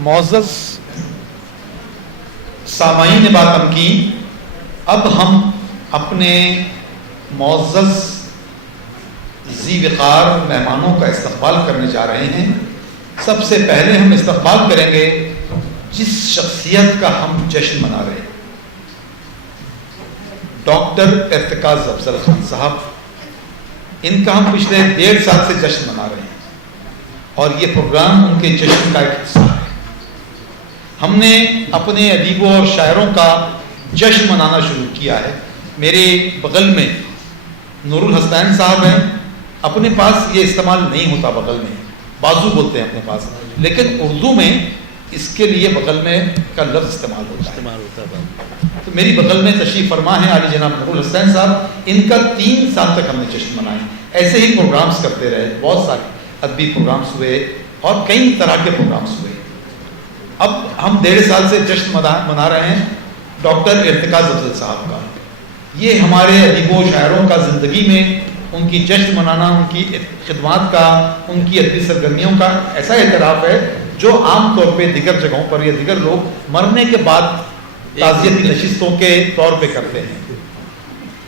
معزز سامعین باتم کی، اب ہم اپنے معزز ذی وقار مہمانوں کا استقبال کرنے جا رہے ہیں۔ سب سے پہلے ہم استقبال کریں گے جس شخصیت کا ہم جشن منا رہے ہیں، ڈاکٹر ارتکاز افضل خان صاحب۔ ان کا ہم پچھلے 1.5 سال سے جشن منا رہے ہیں اور یہ پروگرام ان کے جشن کا ایک حصہ ہے۔ ہم نے اپنے ادیبوں اور شاعروں کا جشن منانا شروع کیا ہے۔ میرے بغل میں نور الحسنین صاحب ہیں، اپنے پاس یہ استعمال نہیں ہوتا، بغل میں بازو بولتے ہیں اپنے پاس، لیکن اردو میں اس کے لیے بغل میں کا لفظ استعمال ہوتا ہے۔ تو میری بغل میں تشریف فرما ہے عالی جناب نور الحسنین صاحب، ان کا 3 سال تک ہم نے جشن منائے۔ ایسے ہی پروگرامز کرتے رہے، بہت سارے ادبی پروگرامز ہوئے اور کئی طرح کے پروگرامز ہوئے۔ اب ہم 1.5 سال سے جشن منا رہے ہیں ڈاکٹر ارتکاز افضل صاحب کا۔ یہ ہمارے ادیبوں و شاعروں کا زندگی میں ان کی جشن منانا، ان کی خدمات کا، ان کی ادبی سرگرمیوں کا ایسا اعتراف ہے جو عام طور پہ دیگر جگہوں پر یا دیگر لوگ مرنے کے بعد تعزیتی نشستوں کے طور پہ کرتے ہیں،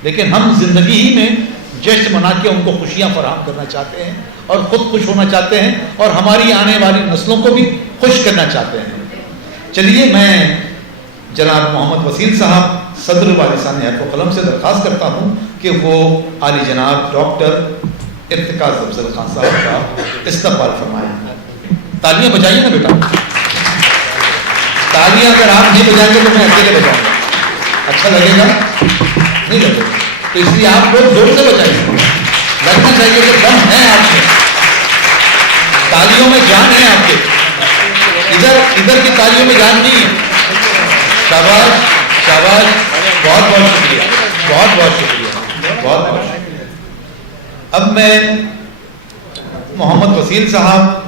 لیکن ہم زندگی ہی میں جشن منا کے ان کو خوشیاں فراہم کرنا چاہتے ہیں اور خود خوش ہونا چاہتے ہیں اور ہماری آنے والی نسلوں کو بھی خوش کرنا چاہتے ہیں۔ چلیے میں جناب محمد وسیل صاحب صدر وارثان حرف و قلم سے درخواست کرتا ہوں کہ وہ عالی جناب ڈاکٹر ارتکاز افضل خان صاحب کا استقبال فرمائیں۔ تالیاں بجائیے نا بیٹا، تالیاں اگر آپ نہیں بجائیں گے تو میں اکیلے بجاؤں گا، اچھا لگے گا؟ نہیں لگے گا، تو اس لیے آپ لوگ زور سے بجائیے، لگنا چاہیے کہ دم ہے آپ میں، تالیوں میں جان ہے آپ کے، ادھر کی تالیوں میں جان نہیں ہے۔ شاباش شاباش، بہت بہت شکریہ، بہت بہت شکریہ، بہت بہت شکریہ۔ اب میں محمد وسیل صاحب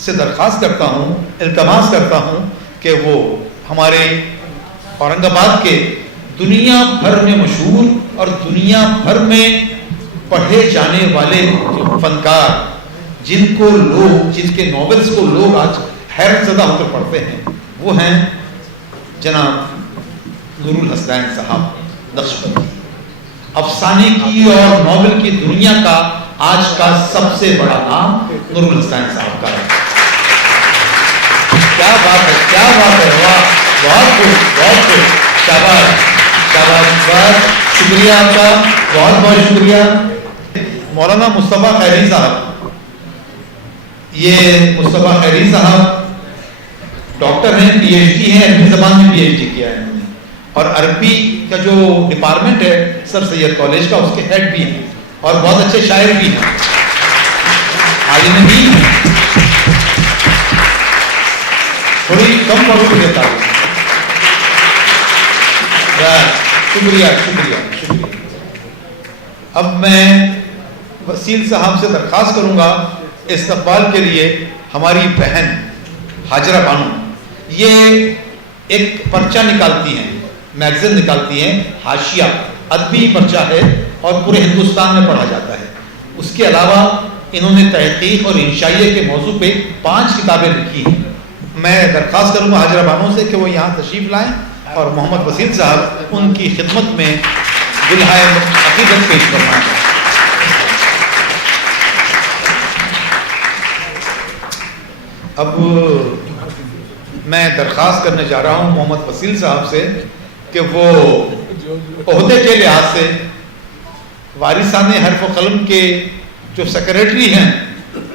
سے درخواست کرتا ہوں، التماس کرتا ہوں کہ وہ ہمارے اورنگ آباد کے دنیا بھر میں مشہور اور دنیا بھر میں پڑھے جانے والے فنکار، جن کے ناولز کو لوگ آج حیرت زدہ ہو کر پڑھتے ہیں، وہ ہیں جناب نور الحسنین صاحب نقشبندی۔ افسانے کی اور ناول کی دنیا کا آج کا سب سے بڑا نام نور الحسنین صاحب کا ہے۔ کیا بات ہے، کیا بات ہے، واہ، بہت خوب، بہت خوب، شاباش شاباش، بہت شکریہ آپ کا، بہت بہت شکریہ۔ مولانا مصطفیٰ خیری صاحب، یہ مصطفیٰ خیری صاحب ڈاکٹر ہیں، پی ایچ ڈی ہیں، عربی زبان میں پی ایچ ڈی کیا ہے انہوں نے، اور عربی کا جو ڈپارٹمنٹ ہے سر سید کالج کا، اس کے ہیڈ بھی ہیں اور بہت اچھے شاعر بھی ہیں، عالم بھی ہیں۔ تھوڑی کم پڑھو دیتا ہوں، شکریہ شکریہ شکریہ۔ اب میں وسیل صاحب سے درخواست کروں گا استقبال کے لیے ہماری بہن ہاجرہ بانو، یہ ایک پرچہ نکالتی ہیں، میگزین نکالتی ہیں، حاشیہ ادبی پرچہ ہے اور پورے ہندوستان میں پڑھا جاتا ہے۔ اس کے علاوہ انہوں نے تحقیق اور انشائیہ کے موضوع پہ 5 کتابیں لکھی ہیں۔ میں درخواست کروں گا ہاجرہ بانو سے کہ وہ یہاں تشریف لائیں اور محمد وسیل صاحب ان کی خدمت میں دلہائے عقیدت پیش فرمائیں۔ اب میں درخواست کرنے جا رہا ہوں محمد وسیل صاحب سے کہ وہ عہدے کے لحاظ سے وارثان حرف و قلم کے جو سیکریٹری ہیں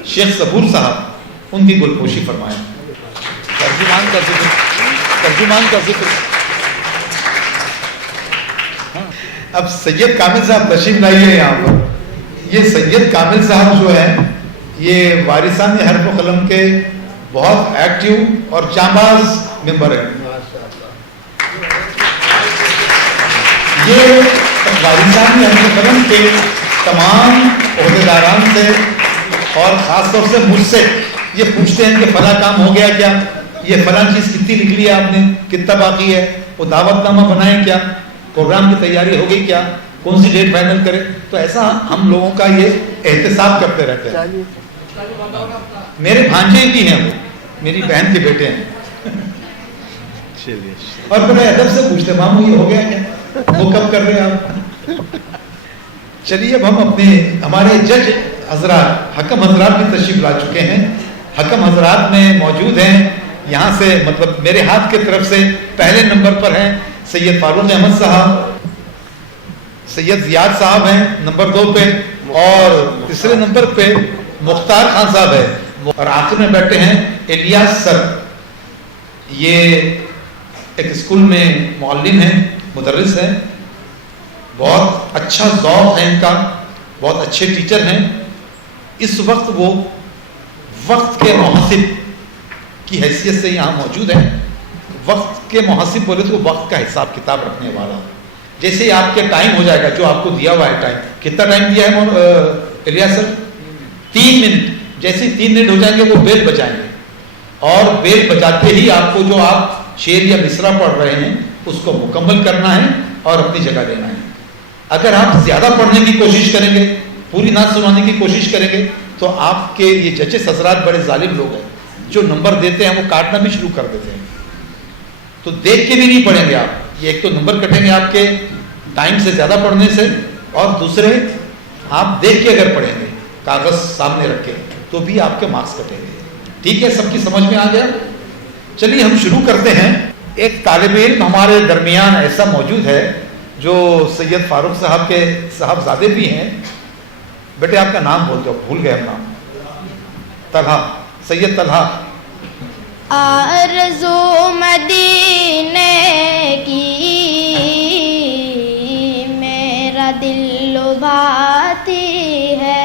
شیخ صبور صاحب، ان کی گلپوشی فرمائیں۔ ترجمان کا ذکر۔ اب سید کامل صاحب تشریف لائیے یہاں پر۔ یہ سید کامل صاحب جو ہیں یہ وارثان حرف و قلم کے بہت ایکٹیو اور جانباز ممبر ہیں۔ یہ وارثان حرف و قلم کے تمام عہدیداران سے اور خاص طور سے مجھ سے یہ پوچھتے ہیں کہ فلاں کام ہو گیا کیا، یہ فلاں چیز کتنی لکھ لی ہے آپ نے، کتنا باقی ہے، وہ دعوت نامہ بنائیں کیا، پروگرام کی تیاری ہو گئی کیا، کون سی ڈیٹ فائنل کرے۔ تو ایسا ہم لوگوں کا یہ احتساب کرتے رہتے ہیں۔ میرے بھانجے بھی ہیں وہ، میری بہن کے بیٹے ہیں. چلیے اور بڑے ادب سے پوچھتے ماموں یہ ہو گیا کیا, وہ کب کر رہے ہیں آپ. چلیے اب ہم اپنے ہمارے جج حضرات حکم حضرات بھی تشریف لا چکے ہیں. حکم حضرات میں موجود ہیں یہاں سے, مطلب میرے ہاتھ کی طرف سے پہلے نمبر پر ہیں سید فاروق احمد صاحب, سید زیاد صاحب ہیں نمبر 2 پہ, اور تیسرے نمبر پہ مختار خان صاحب ہے, اور آخر میں بیٹھے ہیں الیاس سر. یہ ایک اسکول میں معلم ہیں, مدرس ہیں, بہت اچھا ذوق ہے ان کا, بہت اچھے ٹیچر ہیں. اس وقت وہ وقت کے محاسب کی حیثیت سے یہاں موجود ہیں. وقت کے محاسب بولے تو وقت کا حساب کتاب رکھنے والا. جیسے آپ کے ٹائم ہو جائے گا, جو آپ کو دیا ہوا ہے ٹائم, کتنا ٹائم دیا ہے الیاس سر؟ 3 منٹ. جیسے 3 منٹ ہو جائیں گے وہ بیل بجائیں گے, اور بیل بجاتے ہی آپ کو جو آپ شعر یا مصرع پڑھ رہے ہیں اس کو مکمل کرنا ہے اور اپنی جگہ لینا ہے. اگر آپ زیادہ پڑھنے کی کوشش کریں گے, پوری نعت سنانے کی کوشش کریں گے, تو آپ کے یہ ججز حضرات بڑے ظالم لوگ ہیں, جو نمبر دیتے ہیں وہ کاٹنا بھی شروع کر دیتے ہیں. تو دیکھ کے بھی نہیں پڑھیں گے آپ. یہ ایک تو نمبر کٹیں گے آپ کے ٹائم سے زیادہ پڑھنے سے, اور دوسرے آپ دیکھ کے اگر پڑھیں گے کاغذ سامنے رکھ کے تو بھی آپ کے مارکس کٹیں گے. ٹھیک ہے, سب کی سمجھ میں آ گیا. چلیے ہم شروع کرتے ہیں. ایک طالب علم ہمارے درمیان ایسا موجود ہے جو سید فاروق صاحب کے صاحبزادے بھی ہیں. بیٹے آپ کا نام بول دو, بھول گئے ہم نام. طلحہ, سید طلحہ. آرزو مدینے کی میرا دل لبھاتی ہے,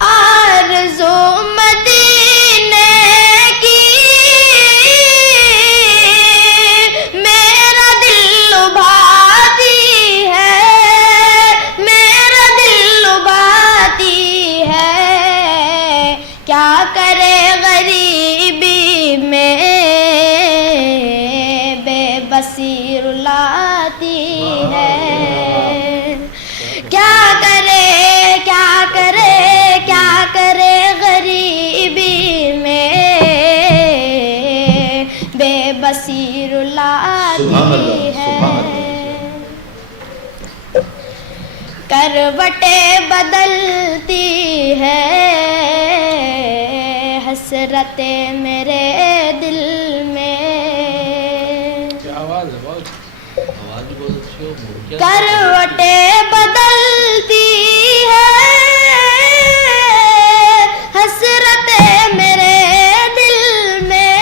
آرزو مدینے کی میرا دل لبھاتی ہے, میرا دل لبھاتی ہے. کیا کرے غریبی میں بے بسی رلاتی ہے. کیا کرے, کیا کرے, کیا کرے غریبی میں بے بسی رلاتی ہے. کروٹیں بدلتی ہے حسرتیں میرے دل میں, کروٹیں بدلتی ہے حسرتیں میرے دل میں,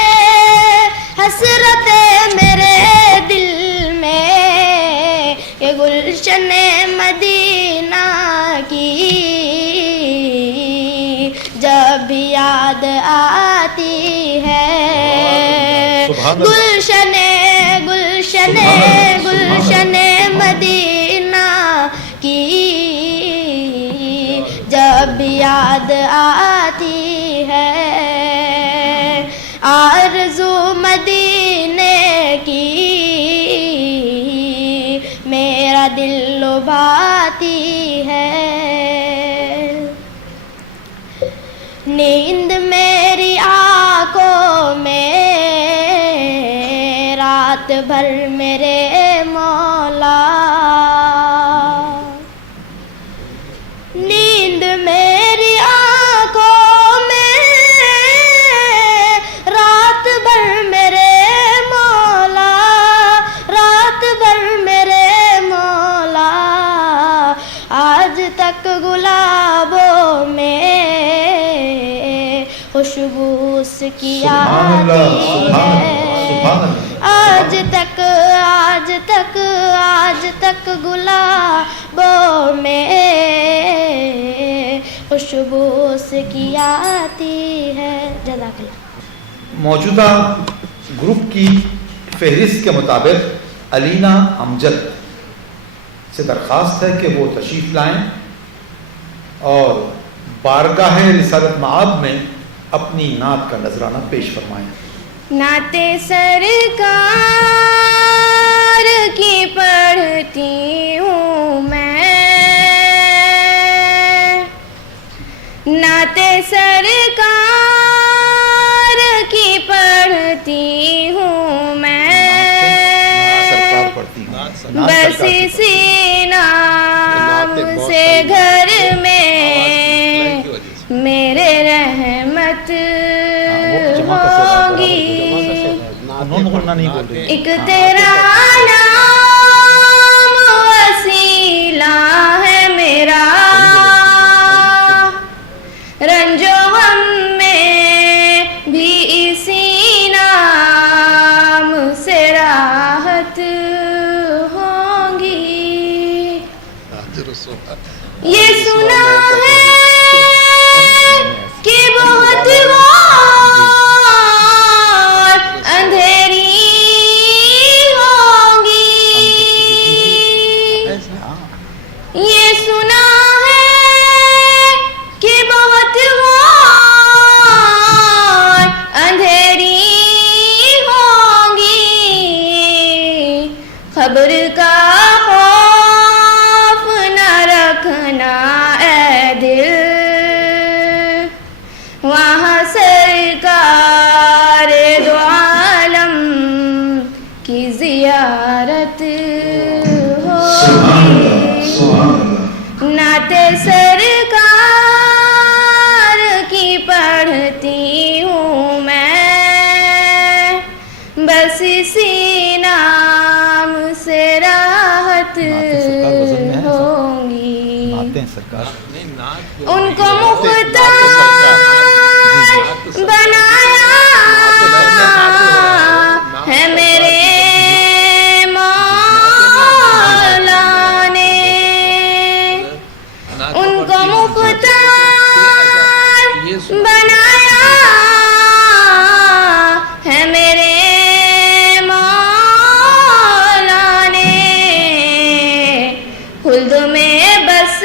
حسرتیں میرے دل میں. یہ گلشن مدینہ کی جب یاد آتی ہے, گلشن گلشن گلشن مدینہ کی جب یاد آتی ہے. آرزو مدینے کی میرا دل لبھاتی ہے. نیند میری آنکھوں میں رات بھر میرے مولا, نیند میری آنکھوں میں رات بھر میرے مولا, رات بھر میرے مولا. آج تک گلابوں میں خوشبو اس کی آتی ہے, آج تک, آج تک, آج تک گلابوں میں خوشبو اس کی آتی ہے. جزاک اللہ. موجودہ گروپ کی فہرست کے مطابق علینا امجد سے درخواست ہے کہ وہ تشریف لائیں اور بارگاہ رسالت معاب میں اپنی نعت کا نذرانہ پیش فرمائیں. نعت سرکار کی پڑھتی ہوں میں, نعت سرکار کی پڑھتی ہوں میں سرکار پڑھتی ہوں بس اسی نام سے گھر میں میرے رحمت ہوگی ایک تیرا نام وسیلہ ہے میرا رنج و غم میں بھی اسی نام سے راحت ہوگی یہ سنا ہے کہ بہت غار اندھیری ہوگی یہ سنا ہے کہ بہت غار اندھیری ہوگی خبر کا خوف نہ رکھنا اے دل وہاں سرکار دو عالم کی زیارت ہوگی نعت سرکار کی پڑھتی ہوں میں بس اسی نام سے راحت ہوگی ان کو مختار بنایا ہے میرے مولا نے ان کو مختار بنایا ہے میرے مولا نے خلد میں بس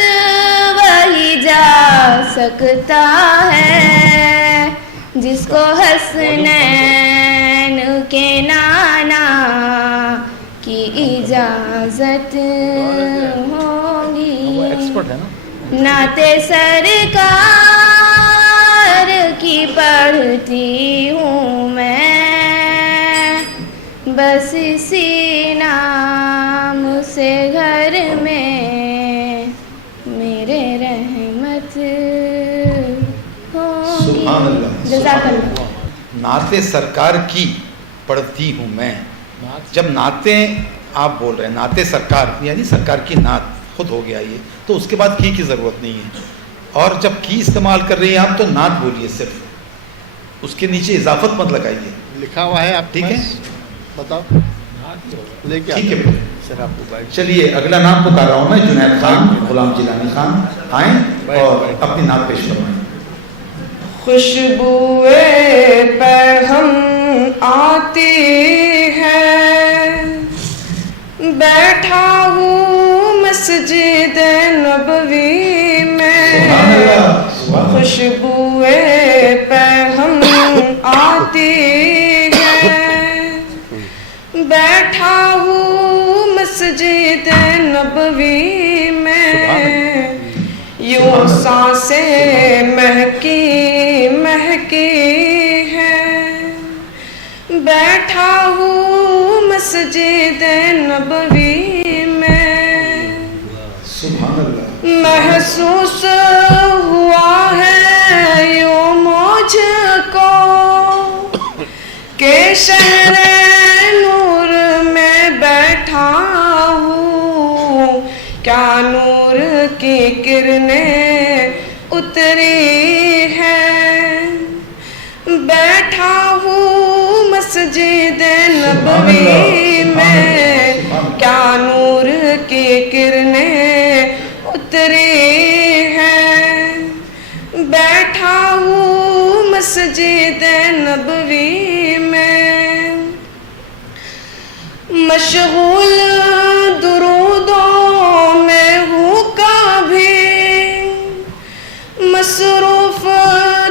وہی جا سکتا ہے جس کو حسنین کے نانا کی اجازت ہوگی نعت سرکار کی پڑھتی ہوں میں بس اسی نام سے گھر میں میرے رحمت ہوگی جزاک اللہ نعت سرکار کی پڑھتی ہوں میں جب نعتیں آپ بول رہے ہیں نعت سرکار یعنی سرکار کی نعت خود ہو گیا یہ تو اس کے بعد کی ضرورت نہیں ہے اور جب کی استعمال کر رہی ہیں آپ تو نعت بولیے صرف اس کے نیچے اضافت مت لگائیے لکھا ہوا ہے آپ ٹھیک ہے بتاؤ لے کے ٹھیک ہے سر آپ کو چلیے اگلا نام پکار رہا ہوں میں جنید خان غلام جیلانی خان آئیں اور اپنی نعت پیش کروائیں خوشبوئے پرہم آتی ہے بیٹھا ہوں مسجد نبوی میں خوشبوئے پرہم آتی ہے بیٹھا ہوں مسجد نبوی میں یوں سانسیں مہکی مہکی ہے بیٹھا ہوں مسجد نبوی میں محسوس ہوا ہے یوں مجھ کو کہ شہر نور میں بیٹھا ہوں کیا نور کی کرنیں اتری ہیں بیٹھا ہوں مسجد نبوی میں کیا نور کی کرنیں اتری ہیں بیٹھا ہوں مسجد نبوی میں مشغول درودوں میں ہوں کبھی مصروف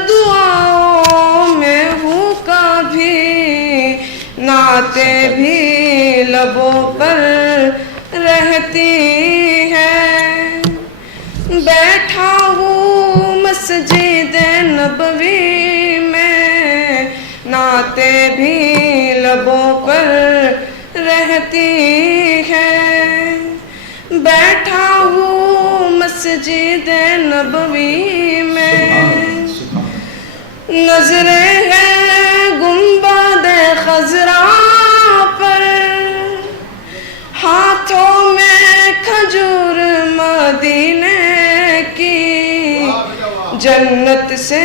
دعاؤں میں ہوں کبھی نعتیں بھی لبوں پر رہتی ہیں بیٹھا ہوں مسجد نبوی میں نعتیں بھی لبوں پر رہتی ہے، بیٹھا ہوں مسجد نبوی میں، نظریں ہیں گنبد خضرا پر، ہاتھوں میں کھجور مدینے کی، جنت سے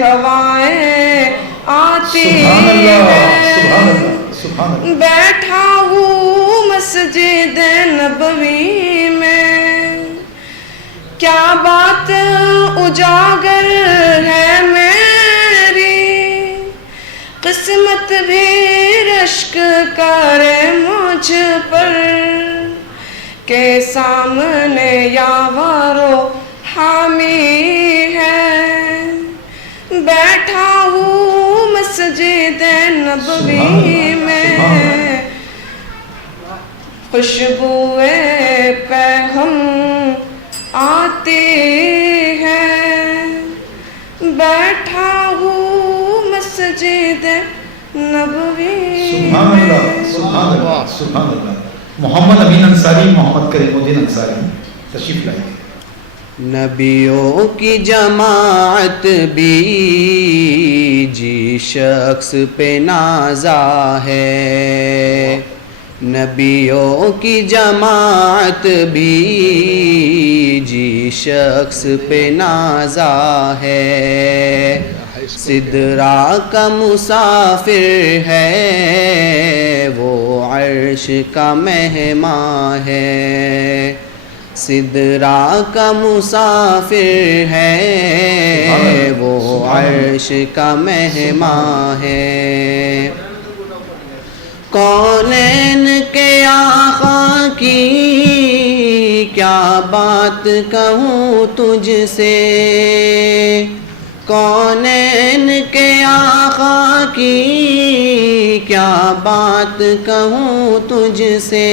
ہوائیں آتی ہیں، بیٹھا ہوں مسجد نبوی میں، کیا بات اجاگر ہے میری، قسمت بھی رشک کرے مجھ پر، کہ سامنے یاورو حامی ہے، بیٹھا ہوں مسجد نبوی میں، خوشبوئے پیغم آتی ہے، بیٹھا ہوں مسجد نبوی سبحان اللہ سبحان اللہ سبحان اللہ۔ محمد امین انصاری، محمد کریم الدین انصاری تشریف لائیے۔ نبیوں کی جماعت بھی جس شخص پہ نازا ہے، نبیوں کی جماعت بھی جس شخص پہ نازا ہے، سدرا کا مسافر ہے وہ عرش کا مہمان ہے، سدرا کا مسافر ہے وہ عرش کا مہمان ہے، کونین کے آقا کی کیا بات کہوں تجھ سے، کونین کے آقا کی کیا بات کہوں تجھ سے،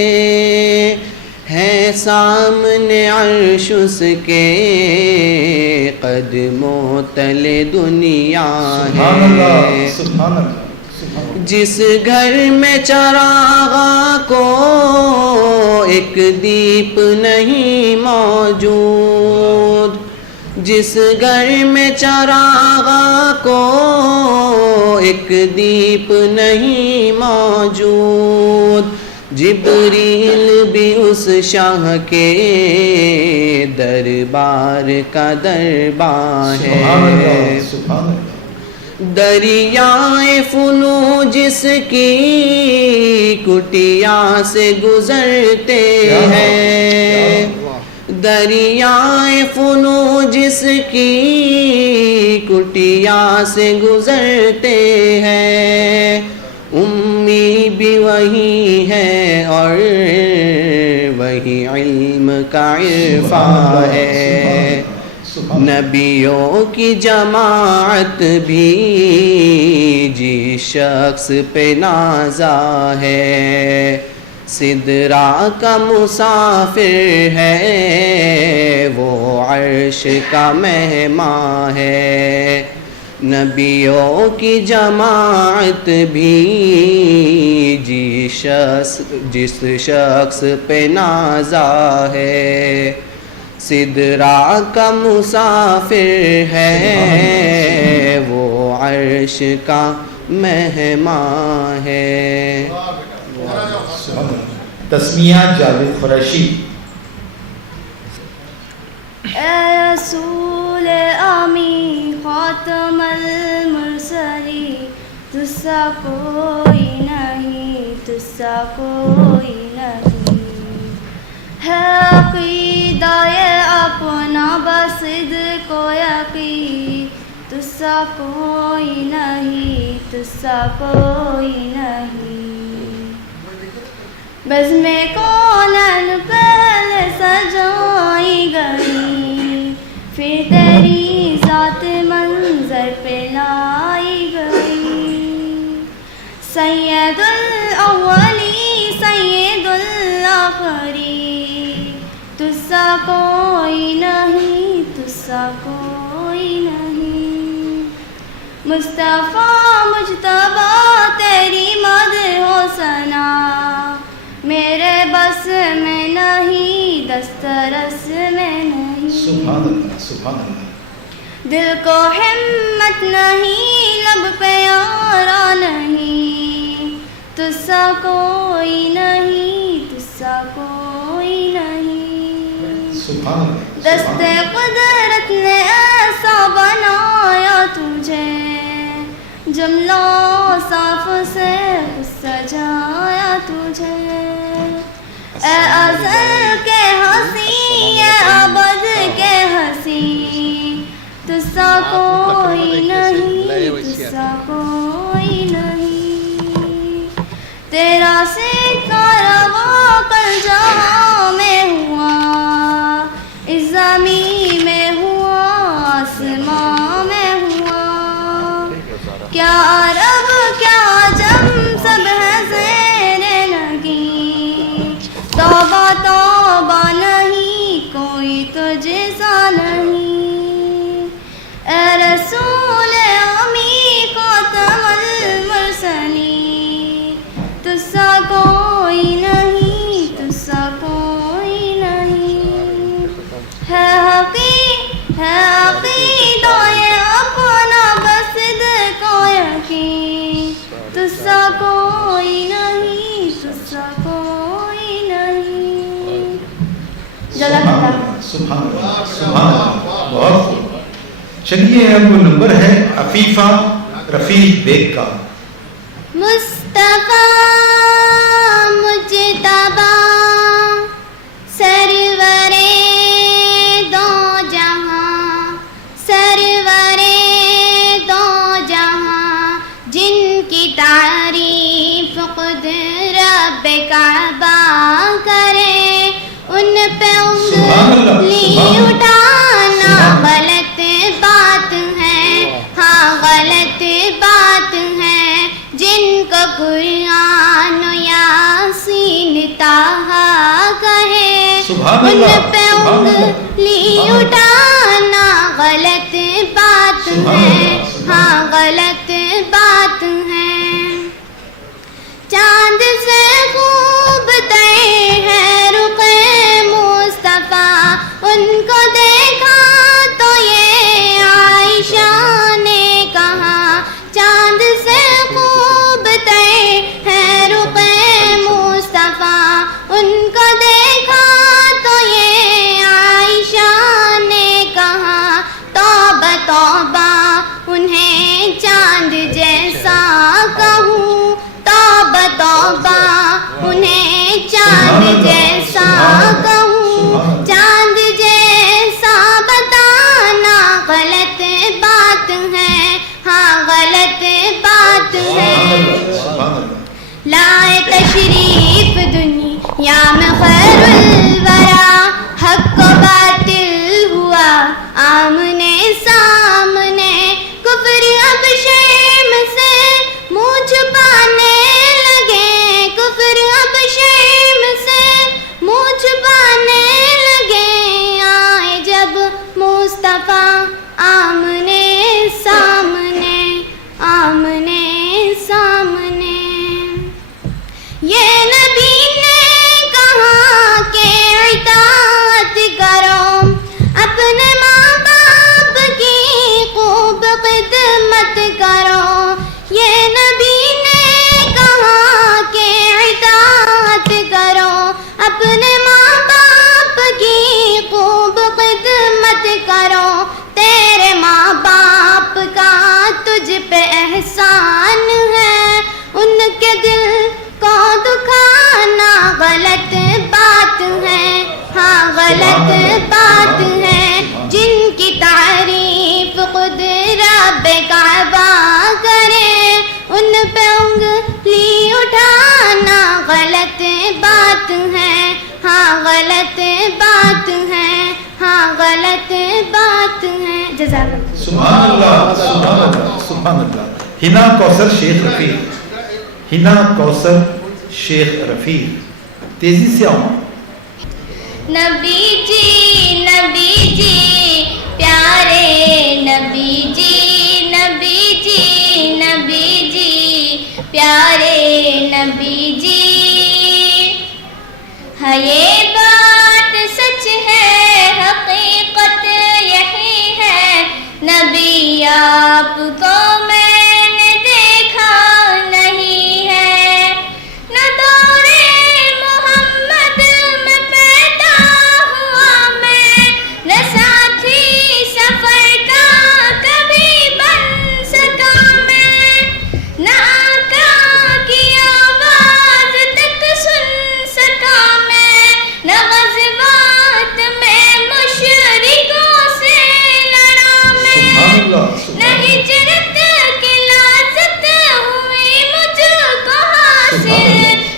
ہے سامنے عرش اس کے قدموں تلے دنیا ہے، جس گھر میں چراغاں کو ایک دیپ نہیں موجود، جس گھر میں چراغاں کو ایک دیپ نہیں موجود، جبریل بھی اس شاہ کے دربار کا دربار ہے، دریائے فنو جس کی کٹیا سے گزرتے ہیں، دریائے فنو جس کی کٹیا سے گزرتے ہیں، امی بھی وہی ہے اور وہی علم کا عرفان ہے، نبیوں کی جماعت بھی جس شخص پہ نازا ہے، سدرا کا مسافر ہے وہ عرش کا مہمان ہے، نبیوں کی جماعت بھی جس شخص پہ نازا ہے، سدرا کا مسافر ہے وہ عرش کا مہمان ہے۔ تسمیہ جاوید قریشی۔ اے رسول امی خاتم المرسلین، تجھ سا کوئی نہیں، تجھ سا کوئی نہیں، ہے عقیدہ اپنا بصدق و یقین، تجھ سا کوئی نہیں، تجھ سا کوئی نہیں، بزم کونین پہلے سجائی گئی، پھر تیری ذات منظر پہ لائی گئی، سید الاولی سید الاخری، تجھ سا کوئی نہیں، تجھ سا کوئی مصطفیٰ مجتبیٰ تیری مدح و ثنا میرے بس میں نہیں دسترس میں نہیں سبحان اللہ سبحان اللہ دل کو ہمت نہیں لب پہ یارا نہیں تجھ سا کوئی نہیں تجھ سا کوئی نہیں سبحان اللہ دست قدرت نے ایسا بنایا تجھے جملہ صاف سے سجایا تجھے اے ازل کے ہنسی اے ابد کے ہنسی تجھ سا کوئی نہیں تجھ سا کوئی نہیں تیرا ستارہ وہ کل جہاں میں ہوا اس زمین میں ہوا آسماں میں ہوا کیا عرب کیا عجم سب ہے زیر لگی توبہ توبہ نہیں کوئی تجھسا نہیں اے رسول امی خاتم المرسلین تجھ سا کوئی نہیں تجھ سا کوئی نہیں ہے عقیدہ یہ اپنا بس صدق و یقین تجھ سا کوئی نہیں تجھ سا کوئی نہیں جزاک اللہ سبحان اللہ سبحان اللہ بہت خوب چلیے اب وہ نمبر ہے عفیفہ رفیق بیگ کا مصطفیٰ مجتبیٰ سرورے دو جہاں سرورے دو جہاں جن کی تعریف خود رب کعبہ کرے ان پہ انگلی اٹھانا غلط بات ہے ہاں غلط بات ہے جن کو قرآن یاسین طٰہٰ کہے ان پہ انگلی اٹھانا غلط بات ہے ہاں غلط بات ہے چاند سے خوب تر ہے رخ مصطفیٰ ان کو دیکھا تو یہ عائشہ نے کہا چاند سے خوب تر ہے رخ مصطفیٰ ان کو دیکھا تو یہ عائشہ نے کہا توبہ توبہ انہیں چاند جیسا کہوں توبہ توبہ انہیں چاند جیسا کہوں چاند جیسا بتانا غلط بات ہے ہاں غلط بات ہے لائے تشریف دنیا میں خیر الورا حق و باطل ہوا آمنے سامنے کفر اب شرم سے منہ چھپانے لگے کفر اب شرم سے منہ چھپانے لگے آئے جب مصطفیٰ آمنے سامنے آمنے سامنے یہ نبی نے کہا کہ اطاعت کرو اپنے ماں باپ کی خوب خدمت کرو یہ نبی نے کہا کہ اطاعت کرو اپنے ماں باپ کی خوب خدمت کرو تیرے ماں باپ کا تجھ پہ احسان ہے ان کے دل کو دکھانا غلط بات ہے ہاں غلط بات ہے جن کی تعریف خود رب کعبہ کرے ان پہ انگلی اٹھانا غلط بات ہے ہاں غلط بات ہے ہاں غلط بات ہے جزاک اللہ سبحان اللہ سبحان اللہ سبحان اللہ ہنا کوثر شیخ رفیق ہنا کوثر شیخ رفیق تیزی سے آؤ نبی جی پیارے نبی جی ہے یہ بات سچ ہے حقیقت یہی ہے نبی آپ کو میں نے دیکھا نہیں ہے نہ دور محمد میں پیدا ہوا میں نہ ساتھی سفر کا کبھی بن سکا میں نہ آقا کی آواز تک سن سکا میں نہ غزوات میں مشرکوں سے لڑا میں نہ ہجرت کی لذت ہوئی مجھ کو حاصل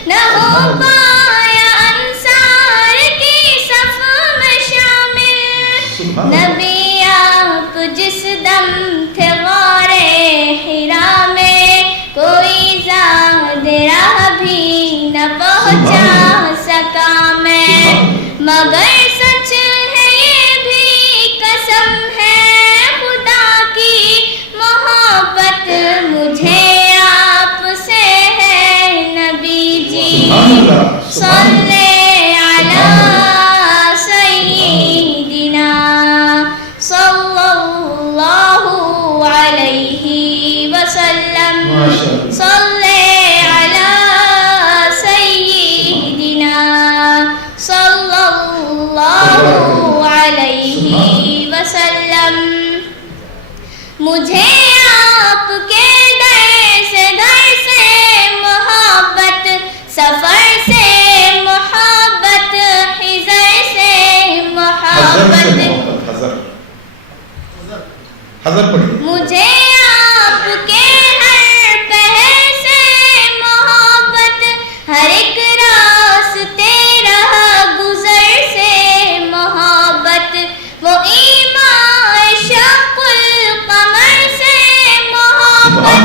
نہ ہو پایا انصار کی صف میں شامل نبی آپ جس دم تھے غار حرا میں کوئی زاد راہ بھی نہ پہنچا سکا میں مگر سچ ہے یہ بھی قسم ہے خدا کی محبت مجھے آپ سے ہے نبی جی صلی علی سیدنا صلی اللہ علیہ وسلم صلی علی سیدنا صلی اللہ علیہ وسلم مجھے آپ کے در سے محبت سفر سے محبت حضر سے محبت مجھے آپ کے ہر پہر سے محبت ہر ایک راستے راہ گزر سے محبت وہ ایمان شق القمر سے محبت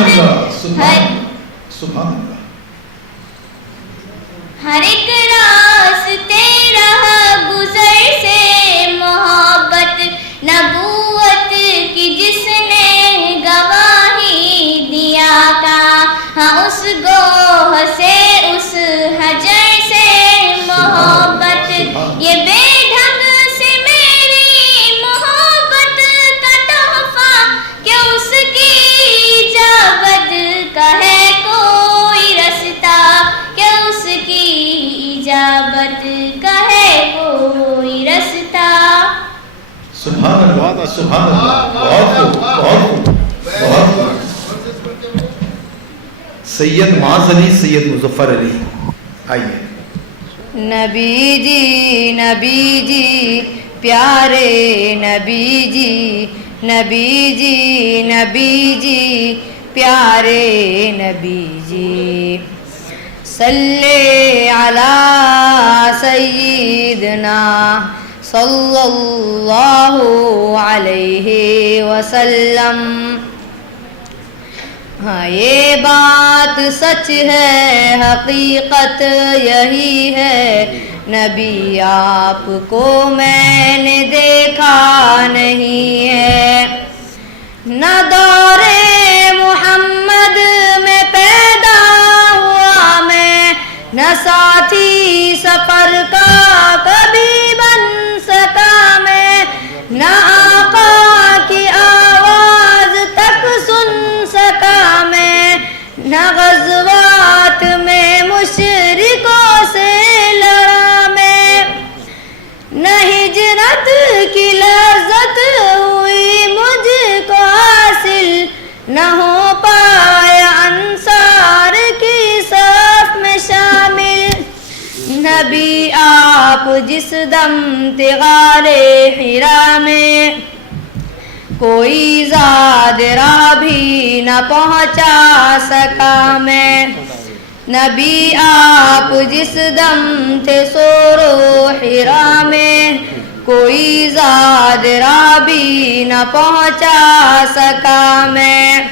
ہر ایک راستے راہ گزر سے محبت نبوت کی جس نے گواہی دیا کا ہاں اس گوہ سے اس حجر سے محبت یہ بے ڈھنگ سے میری محبت کا تحفہ کہ اس کی اجابت کا ہے کوئی رستہ کہ اس کی اجابت کا ہے کوئی رستہ سبحان اللہ سبحان اللہ بہت خوب سید معاذ علی سید مظفر علی آئیے نبی جی پیارے نبی جی پیارے نبی جی صلی علی سیدنا صلی اللہ علیہ وسلم ہاں یہ بات سچ ہے حقیقت یہی ہے نبی آپ کو میں نے دیکھا نہیں ہے نہ دور محمد میں پیدا ہوا میں نہ ساتھی سفر کا کبھی بن سکا میں نہ آقا کی آواز تک سن سکا میں نہ غزوات میں مشرکوں سے لڑا میں نہ ہجرت کی لذت ہوئی مجھ کو حاصل نہ ہو پایا انصار کی صف میں شامل نبی آپ جس دم تھے غار حرا میں کوئی زاد راہ بھی نہ پہنچا سکا میں نبی آپ جس دم تھے سور و حرا میں کوئی زاد راہ بھی نہ پہنچا سکا میں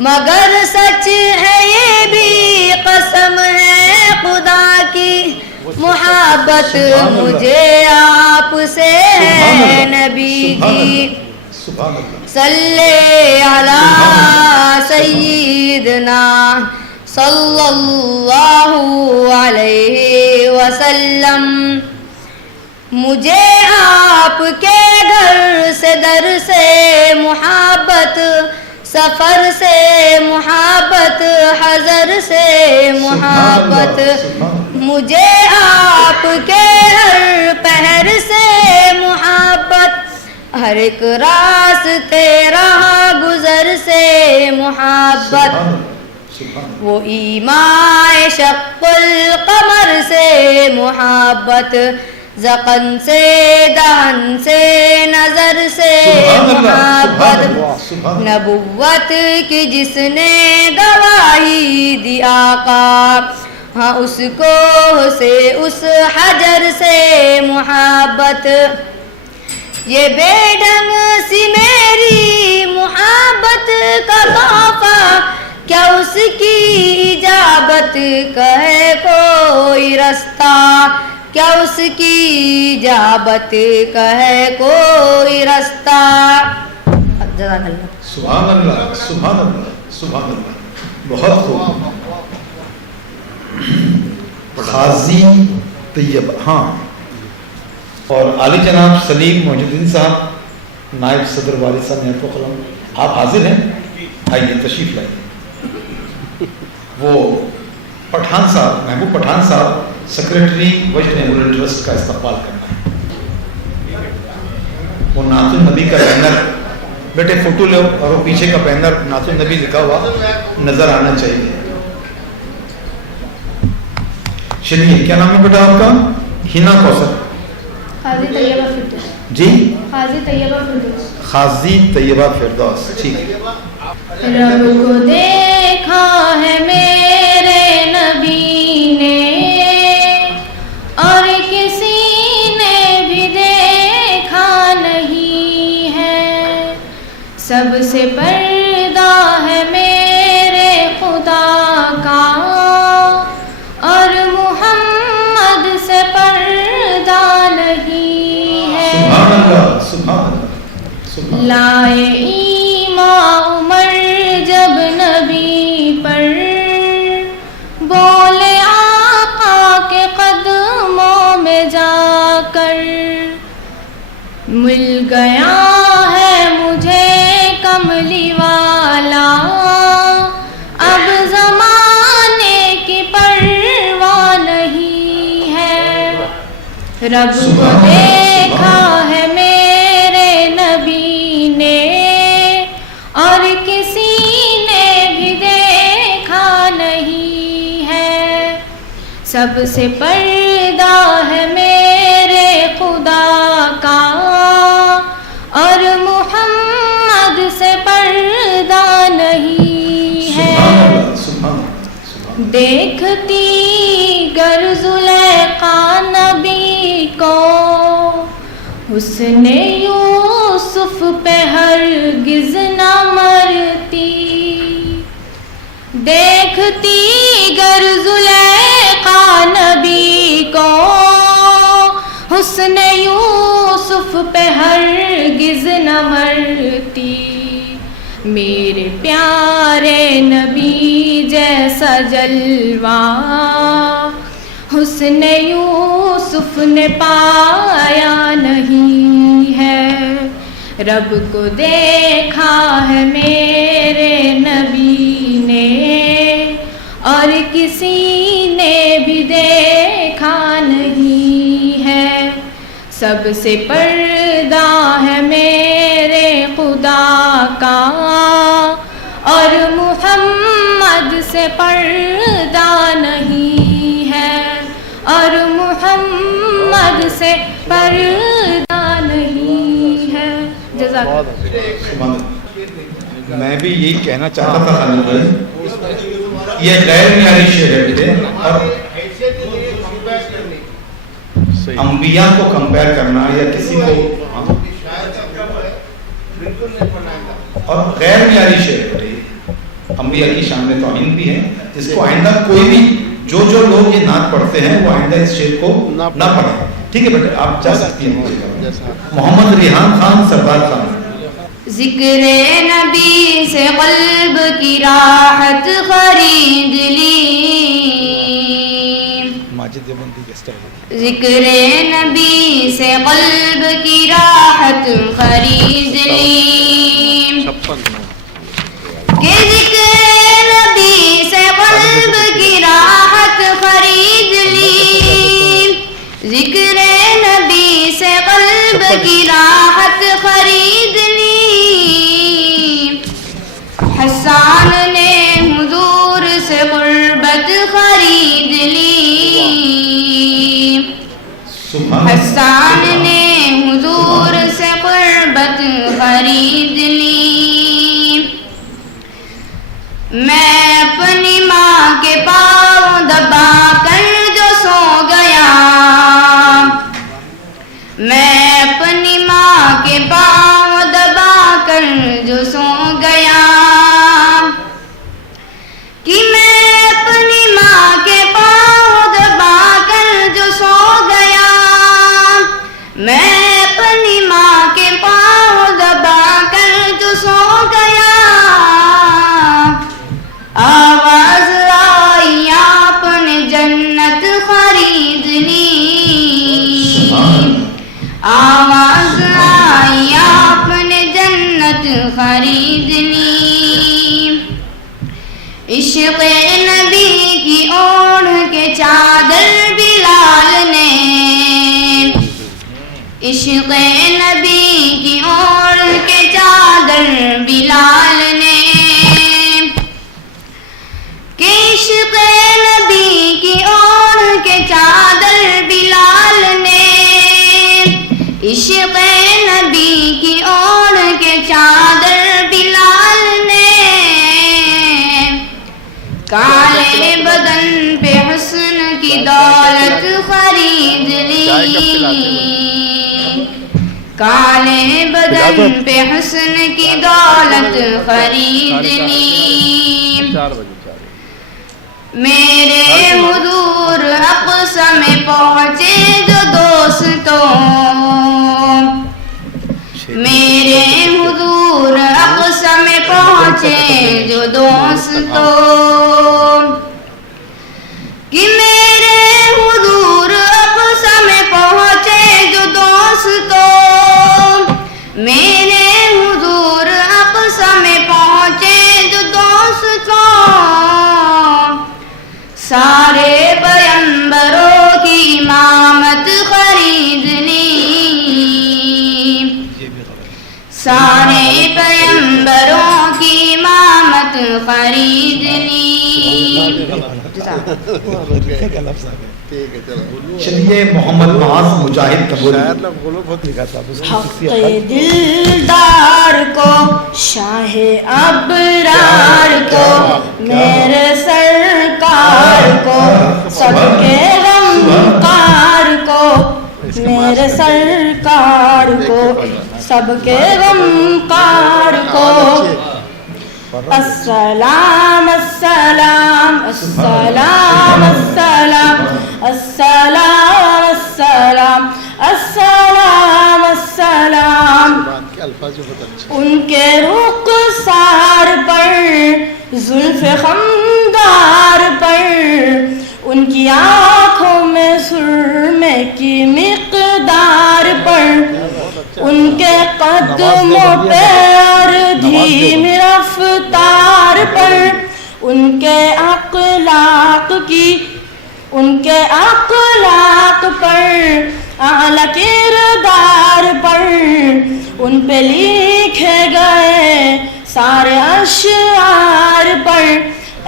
مگر سچ ہے یہ بھی قسم ہے خدا کی محبت مجھے آپ سے ہے نبی جی صلی علی سیدنا صلی اللہ علیہ وسلم. مجھے آپ کے گھر سے در سے محبت، سفر سے محبت، حضر سے محبت. مجھے آپ کے ہر پہر سے محبت، ہر ایک راستے راہ گزر سے محبت. وہ ایمائے شق القمر سے محبت، زقن سے دہن سے نظر سے محبت. نبوت کی جس نے گواہی دی آقا، ہاں اس کو سے اس حجر سے محبت. یہ بے ڈھنگ سی میری محبت کا تحفہ، کیا اس کی اجابت کا ہے کوئی رستہ، کیا اس کی اجابت کا ہے کوئی رستہ. جزاک اللہ. سبحان اللہ، سبحان اللہ، سبحان اللہ. بہت خوب. قاضی طیب، ہاں، اور عالی جناب سلیم محی الدین صاحب، نائب صدر والد صاحب نیت و قلم، آپ حاضر ہیں؟ آئیے تشریف لائیے. وہ پٹھان صاحب، محبوب پٹھان صاحب، سیکریٹری وجد میموریل ٹرسٹ کا استقبال کرنا ہے. وہ نعت النبی کا بینر، بیٹے فوٹو لو، اور وہ پیچھے کا بینر نعت النبی لکھا ہوا نظر آنا چاہیے. چلیے، کیا نام ہے بیٹا آپ کا؟ ہینا کوثر. قاضی طیبہ فردوس. جی، قاضی طیبہ فردوس. قاضی طیبہ فردوس. ٹھیک ہے. رب کو دیکھا ہے میرے نبی نے، اور کسی نے بھی دیکھا نہیں ہے. سب سے پردہ ہے میرے خدا کا، اور محمد سے پردہ نہیں ہے. سبحان اللہ، سبحان اللہ، سبحان اللہ. لائے ایمان عمر جب نبی پر، بولے آقا کے قدموں میں جا کر، مل گیا ہے مجھے کملی والا، اب زمانے کی پرواہ نہیں ہے. رب کو دیکھا ہے میرے نبی نے، اور کسی نے بھی دیکھا نہیں ہے. سب سے پردہ ہے میرے خدا کا، اور محمد سے پردہ نہیں ہے. دیکھتی گر زلیخا نبی کو، حسن یوسف پہ ہرگز نہ مرتی. دیکھتی گر زلیخا نبی کو، حسن یوسف پہ ہرگز نہ مرتی. میرے پیارے نبی جیسا جلوہ حسن یوسف نے پایا نہیں ہے. رب کو دیکھا ہے میرے نبی نے، اور کسی نے بھی دیکھا نہیں ہے. سب سے پردہ ہے میرے خدا کا، اور محمد سے پردہ نہیں ہے، اور محمد سے پردہ نہیں ہے. جزاک اللہ. میں بھی یہی کہنا چاہتا تھا خانم بھائی، یہ غیر معیاری شعر ہے بیٹے، اور انبیاء کو کمپیئر کرنا یا کسی کو، اور غیر معیاری شعر ہے. انبیاء کی شان میں توہین بھی ہے. اس کو آئندہ کوئی بھی جو لوگ یہ نعت پڑھتے ہیں وہ آئندہ اس شعر کو نہ پڑھیں. ٹھیک ہے بیٹے، آپ جا سکتی ہیں. محمد ریحان خان سردار خان. ذکر نبی سے قلب کی راحت خرید لی، ماجد دیوبندی کے اسٹائل، ذکر نبی سے قلب کی راحت خرید لی، کہ ذکر نبی سے قلب کی راحت خرید لی، ذکر نبی سے قلب کی راحت خرید لی، حسان نے حضور سے غربت خرید لی، حسان نے حضور سے غربت خرید لی، میں اپنی ماں کے پاؤں دبا کر جو سو گیا، میں اپنی ماں کے پاؤں دبا کر جو سو گیا، کہ میں اپنی ماں کے پاؤں دبا کر جو سو گیا، میں اپنی ماں کے پاؤں دبا کر جو سو گیا، آواز آئی آپ نے جنت خرید لی، آواز آئی آپ نے جنت خرید لی، عشق نبی کی اوڑھ کے چادر بلال نے، عشق نبی کی اوڑھ کے چادر بلال نے، کہ عشق نبی کی اوڑھ کے چادر بلال نے، عشق نبی کی اوڑھ کے چادر بلال نے، کالے بدن پہ حسن کی دولت خرید لی، کالے بدن پہ حسن کی دولت خرید لی، میرے حضور اقصی میں پہنچے جو دوستوں، میرے حضور اقصی میں پہنچے جو دوستوں، کہ میرے حضور اقصی میں پہنچے جو دوستوں، میرے حضور اقصی میں پہنچے جو دوستوں، سارے پیغمبروں کی امامت خرید لی، سارے پیغمبروں کی امامت خرید لی، چلیے محمد معاذ مجاہد کبوری حق دلدار کو، شاہ ابرار کو، میرے سرکار کو، سب کے غمخوار کو، میرے سرکار کو، سب کے غمخوار کو، السلام السلام السلام السلام السلام السلام السلام السلام، ان کے رخسار پر، زلف خمدار پر، ان کی آنکھوں میں سرمے کی مقدار پر، ان کے قدموں پہ اور دھیمی رفتار پر، ان کے اخلاق کی، ان کے اخلاق پر، اعلیٰ کردار پر، ان پہ لکھے گئے سارے اشعار پر،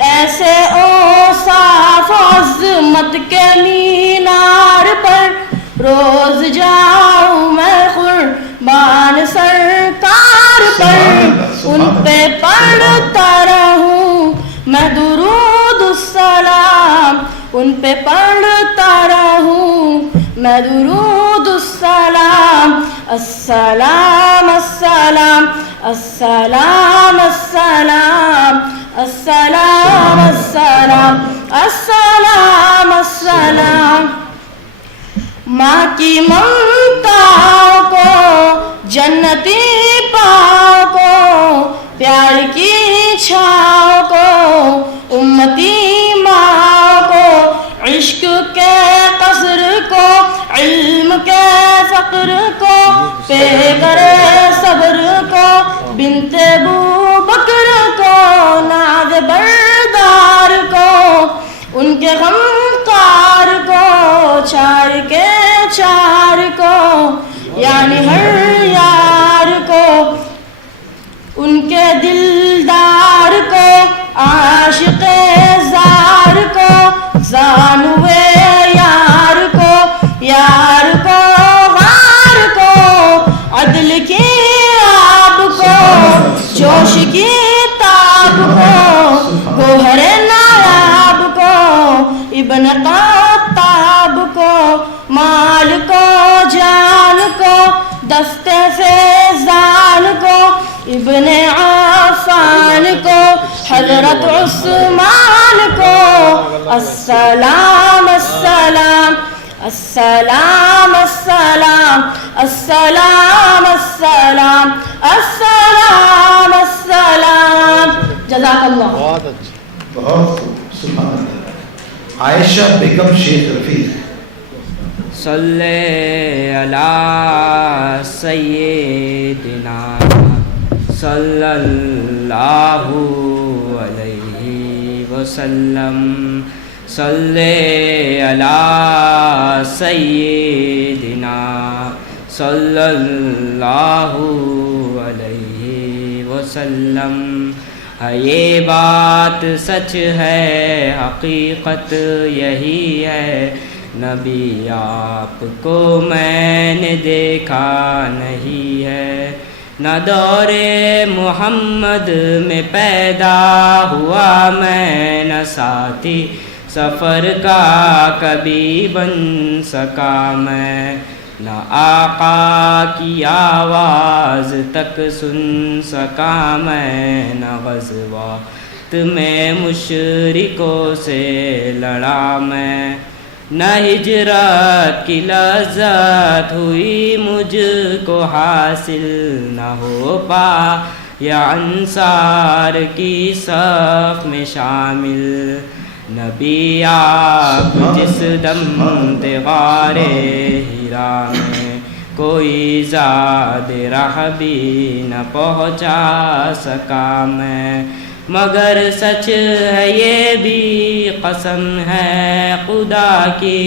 ایسے اوصاف عظمت کے مینار پر، روز جاؤں میں قربان سرکار پر، ان پہ پڑھتا رہوں میں درود السلام، ان پہ پڑھتا رہوں میں درود السلام، السلام السلام السلام السلام السلام السلام السلام السلام، ماں کی ممتا کو، جنتی پاؤں کو، کے فقر کو پہ کرے صبر کو بنت ابو بکر کو ناز بردار کو ان کے غم کار کو چار کے چار کو یعنی ہر یار کو ان کے دلدار کو عاشق زار کو زانوے یار کو غار کو عدل کی آب کو جوش کی تاب کو گوہر نایاب کو ابن قطاب کو مال کو جان کو دست فیضان کو ابن عفان کو حضرت عثمان کو السلام السلام السلام السلام السلام السلام السلام السلام جزاک اللہ. بہت اچھا. بہت خوب. سبحان اللہ. عائشہ بیگم شیخ رفیق. صلی علی سیدنا صلی اللہ علیہ وسلم صلی علی سیدنا صلی اللہ علیہ وسلم. یہ بات سچ ہے حقیقت یہی ہے نبی آپ کو میں نے دیکھا نہیں ہے نہ دور محمد میں پیدا ہوا میں نہ ساتھی سفر کا کبھی بن سکا میں نہ آقا کی آواز تک سن سکا میں نہ غزوات میں مشرکوں سے لڑا میں نہ ہجرت کی لذت ہوئی مجھ کو حاصل نہ ہو پا یا انصار کی صف میں شامل نبی آپ جس دم تھے غار ہیرا میں کوئی زاد راہ بھی نہ پہنچا سکا میں مگر سچ ہے یہ بھی قسم ہے خدا کی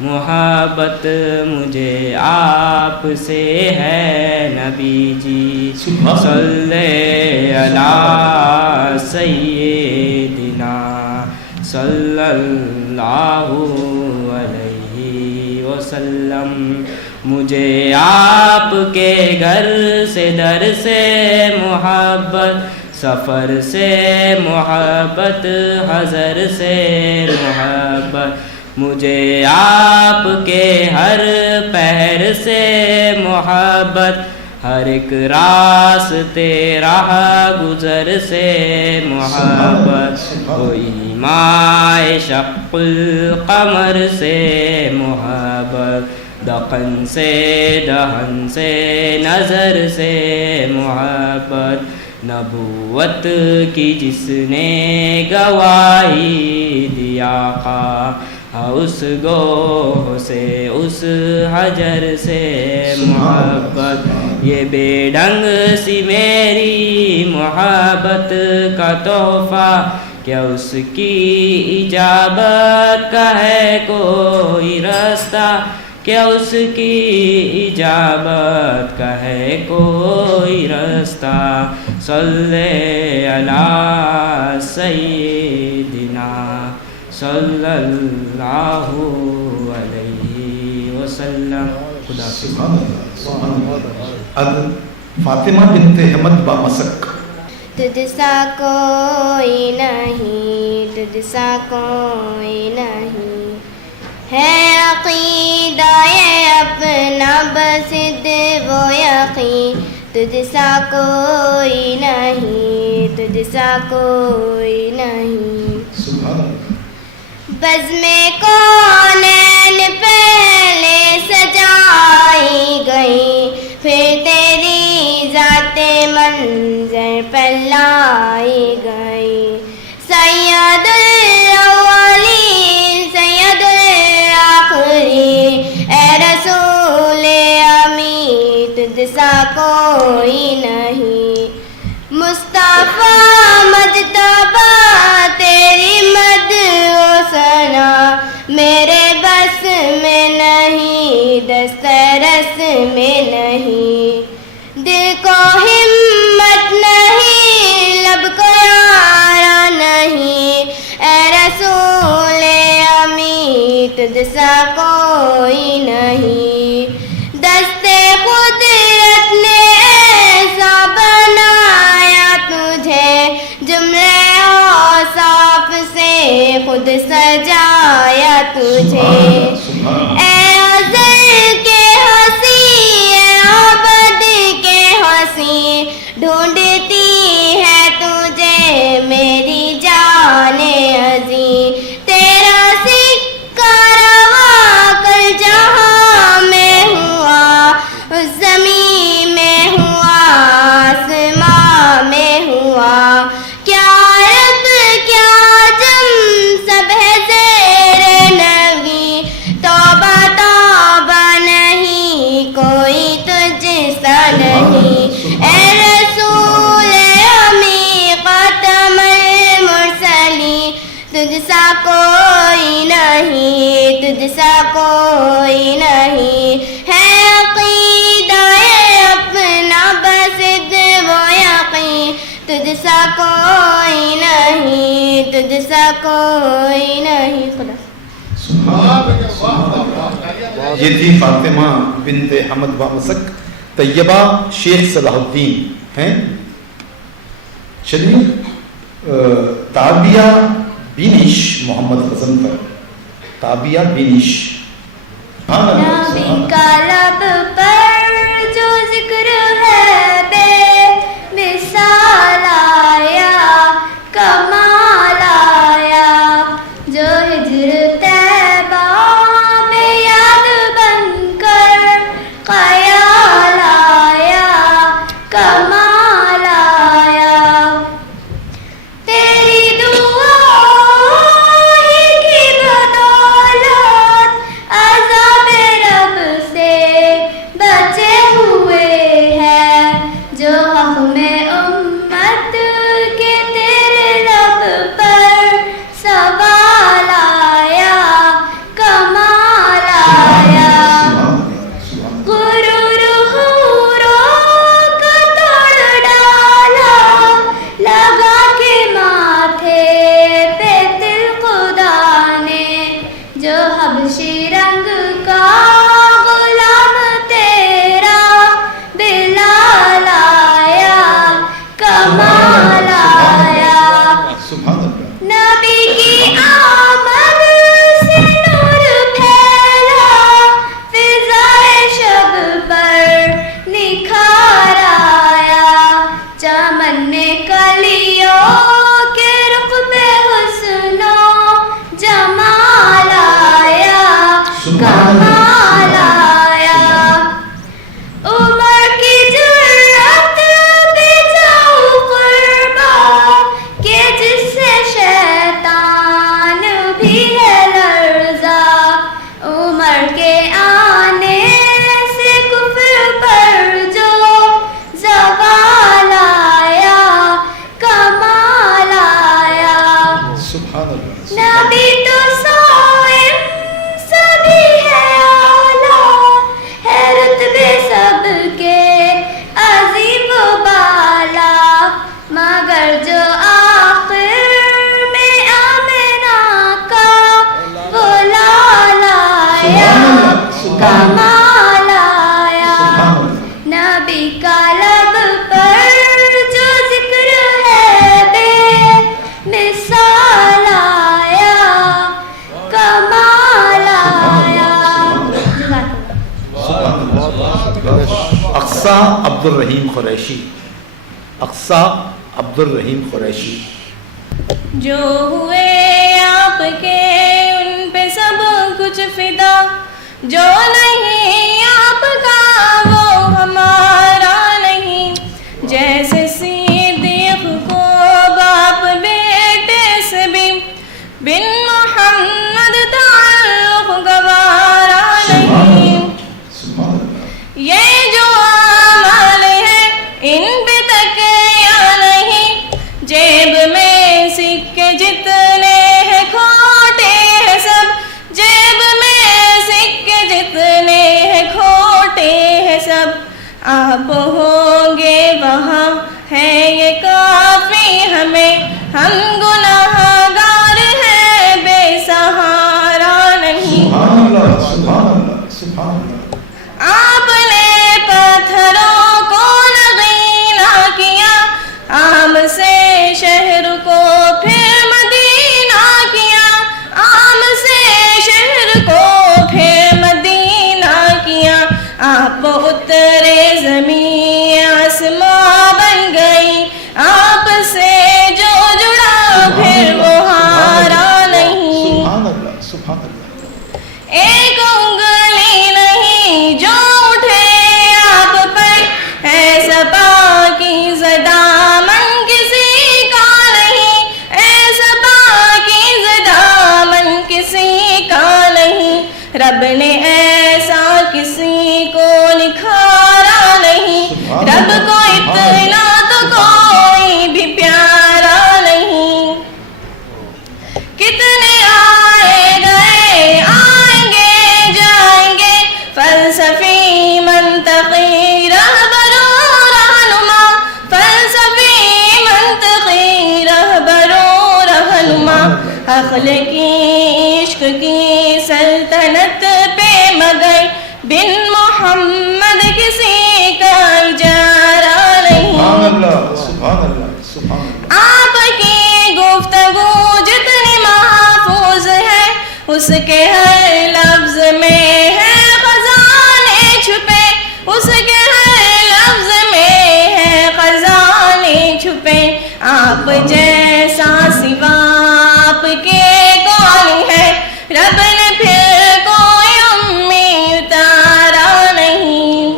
محبت مجھے آپ سے ہے نبی جی صلی علی سیدنا صلی اللہ علیہ وسلم. مجھے آپ کے گھر سے در سے محبت سفر سے محبت حضر سے محبت مجھے آپ کے ہر پہر سے محبت ہر ایک راستے راہ گزر سے محبت کوئی مائے شق القمر سے محبت دقن سے دہن سے نظر سے محبت نبوت کی جس نے گواہی دیا اس گوہ سے اس حجر سے محبت یہ بے ڈنگ سی میری محبت کا تحفہ کیا اس کی اجابت کا ہے کوئی رستہ کیا اس کی اجابت کا ہے کوئی رستہ صلی علی سیدنا صلی اللہ علیہ وسلم. خدا سبحان اللہ. سبحان اللہ. اب فاطمہ بنت احمد بامسک. تجھ سا کوئی نہیں تجھ سا کوئی نہیں ہے عقیدہ اپنا بسد و یقین تجھ سا کوئی نہیں تجھ سا کوئی نہیں. بزم کونین پہلے سجائی گئی پھر تیری ذات منظر پر لائی گئی سید الاولین سید الاخرین اے رسول جیسا کوئی نہیں. مصطفیٰ مجتبیٰ تیری مد و ثنا میرے بس میں نہیں, دسترس میں نہیں. دل کو ہمت نہیں, لب کو یارا نہیں, اے رسول امی تجھ سا کوئی نہیں. دستے قدرت نے ایسا بنایا تجھے, جملے اوصاف سے خود سجایا تجھے. اے ازل کے ہنسی, اے ابد کے ہنسی, ڈھونڈتی ہے تجھے میری جان عزیز. تیرا سکہ روا کل جہاں میں ہوا, اس زمین میں ہوا, آسمان میں ہوا. کیا رب کیا جم سب ہے زیر نبی, توبہ توبہ نہیں کوئی تجھ سا نہیں. اے رسول امی خاتم المرسلین, تجھ سا کوئی نہیں, تجھ سا کوئی نہیں. ہے عقیدہ اپنا بسد و یقین, تجھ سا کوئی نہیں, تجھ سا کوئی نہیں. خدا یہ تھی فاطمہ بنت حمد وامسک طیبہ شیخ صلاح الدین ہیں. چلیے تابیہ بینش محمد غزن پر. تابیہ بینش. نبی کا لب پر جو ذکر ہے بے مثال آیا, کمال آیا, جو ہجر طیبہ میں یاد بن کر خیال آیا, کمال آیا. تیری دعا ہی کی بدولت عذاب رب سے بچے ہوئے ہیں, جو حق میں امت کے تیرے لب پر سوال آیا, کمال آیا. غرور حوروں کا توڑ ڈالا, لگا کے ماتھے پہ دل خدا نے, جو حبشی رنگ کا غلام تیرا بلال آیا, کمال آیا. نبی کی آمد سے نور پھیلا, فضائے شب پر نکھار آیا, چمن میں کلیوں کے رخ پہ حسن و جمال آیا, کمال آیا. عمر کی جرأت پہ جاؤ قربا, کہ جس سے شیطان بھی ہے لرزا, عمر کے آنے سے کفر پر جو زوال آیا, کمال آیا. سبحان اللہ. نبی تو صائم سبھی ہے اعلیٰ, ہے رتبے سب کے عظیم و بالا, مگر جو آخر میں آمنہ کا وہ لال آیا, کمال آیا. نبی کا لب پر جو ذکر ہے بے مثال آیا, کمال آیا. اقصیٰ عبد الرحیم قریشی. اقصیٰ عبد الرحیم قریشی. جو ہوئے آپ کے ان پہ سب کچھ فدا, جو نہیں آپ کا وہ ہمارا نہیں. جیسے صدیق کو باپ بیٹے سے بھی بن محمد تعلق گوارا نہیں. یہ جو آپ ہوگے وہاں ہے یہ کافی ہمیں، ہم گناہگار ہیں بے سہارا نہیں۔ سبحان اللہ سبحان اللہ سبحان اللہ۔ آپ نے پتھروں کو نغینا کیا، عام سے شہر کو پھر مدینہ کیا، عام سے شہر کو پھر مدینہ کیا۔ آپ اترے زمین آسماں بن گئی، آپ سے جو جڑا پھر وہ ہارا نہیں۔ سبحان اللہ سبحان اللہ۔ ایک انگلی نہیں جو اٹھے آپ پر، ایسا پاکیزہ دامن کسی کا نہیں، ایسا پاکیزہ دامن کسی کا نہیں۔ رب نے ایسا کسی کو نکھارا نہیں، رب کو اتنا تو کوئی بھی پیارا نہیں۔ کتنے آئے گئے آئیں گے جائیں گے، فلسفی منطقی رہبر و رہنما، فلسفی منطقی رہبر و رہنما۔ عقل کی عشق کی سلطنت پہ مگر بن محمد کسی کا اجارہ نہیں۔ سبحان اللہ سبحان اللہ سبحان اللہ۔ آپ کی گفتگو جتنی محفوظ ہے، اس کے ہر لفظ میں ہے خزانے چھپے، اس کے ہر لفظ میں ہے خزانے چھپے۔ آپ جیسا سوا آپ کے کون ہے، رب نے پھر کوئی امی اتارا نہیں۔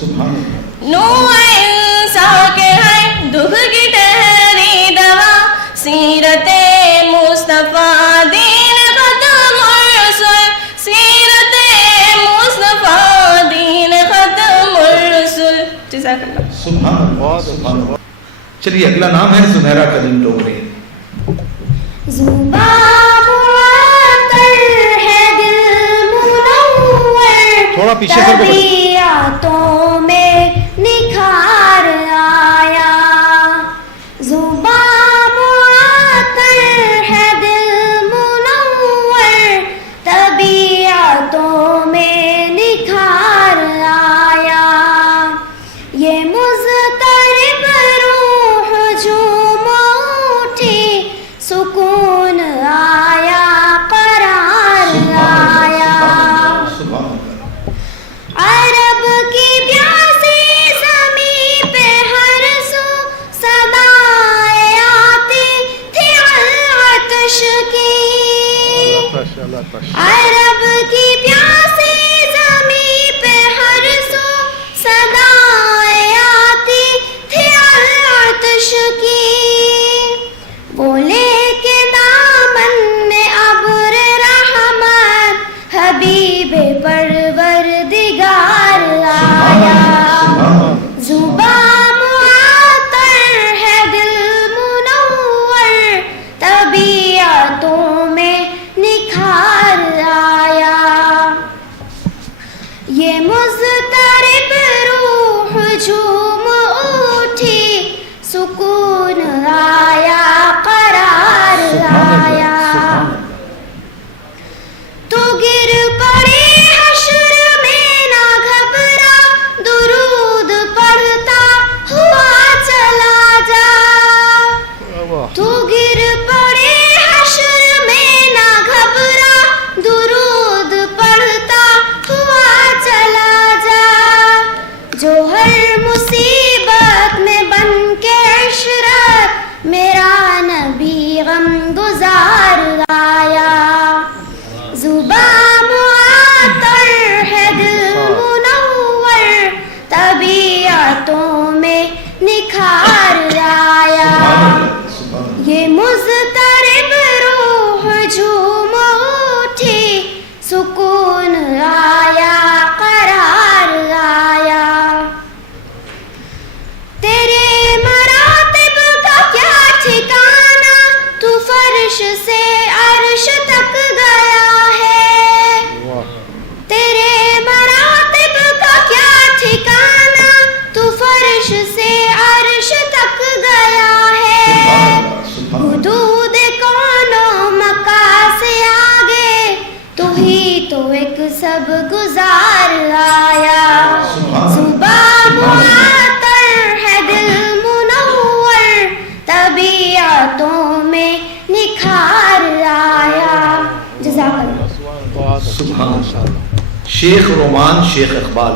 سبحان اللہ۔ نور انسان کے ہے دکھ کی ٹہری دوا، سیرت مصطفیٰ دین ختم الرسل، سیرت مصطفیٰ دین ختم الرسل۔ جزاک اللہ۔ سبحان اللہ سبحان اللہ۔ چلیے اگلا نام ہے زنیرہ کریم ڈوگرے۔ زبان معطر ہے دل منور، تھوڑا پیچھے کر کے بڑھو۔ طبیعتوں میں نکھار آیا۔ زبان معطر ہے دل منور، طبیعتوں میں نکھار آیا۔ یہ مضطرب روح جھوم اٹھی، سکون آیا قرار آیا۔ سبحان اللہ۔ عرب کی پیاسی زمین پہ ہر سو صدائیں آتی تھی آتش کی، عرب کی پیاسی زمین پہ ہر سو صدائیں آتی تھی آتش کی۔ وہ لے کے دامن میں ابر رحمت حبیب پروردگار آیا۔ زبان معطر ہے دل منور، طبیعتوں میں نکھار آیا۔ یہ مضطرب روح جھوم اٹھی، سکون آیا قرار آیا۔ تو گر پڑی حشر میں نہ گھبرا، درود پڑھتا ہوا چلا جا۔ تو گر پڑی حشر میں نہ گھبرا، درود پڑھتا ہوا چلا جا۔ شیخ رومان شیخ اقبال.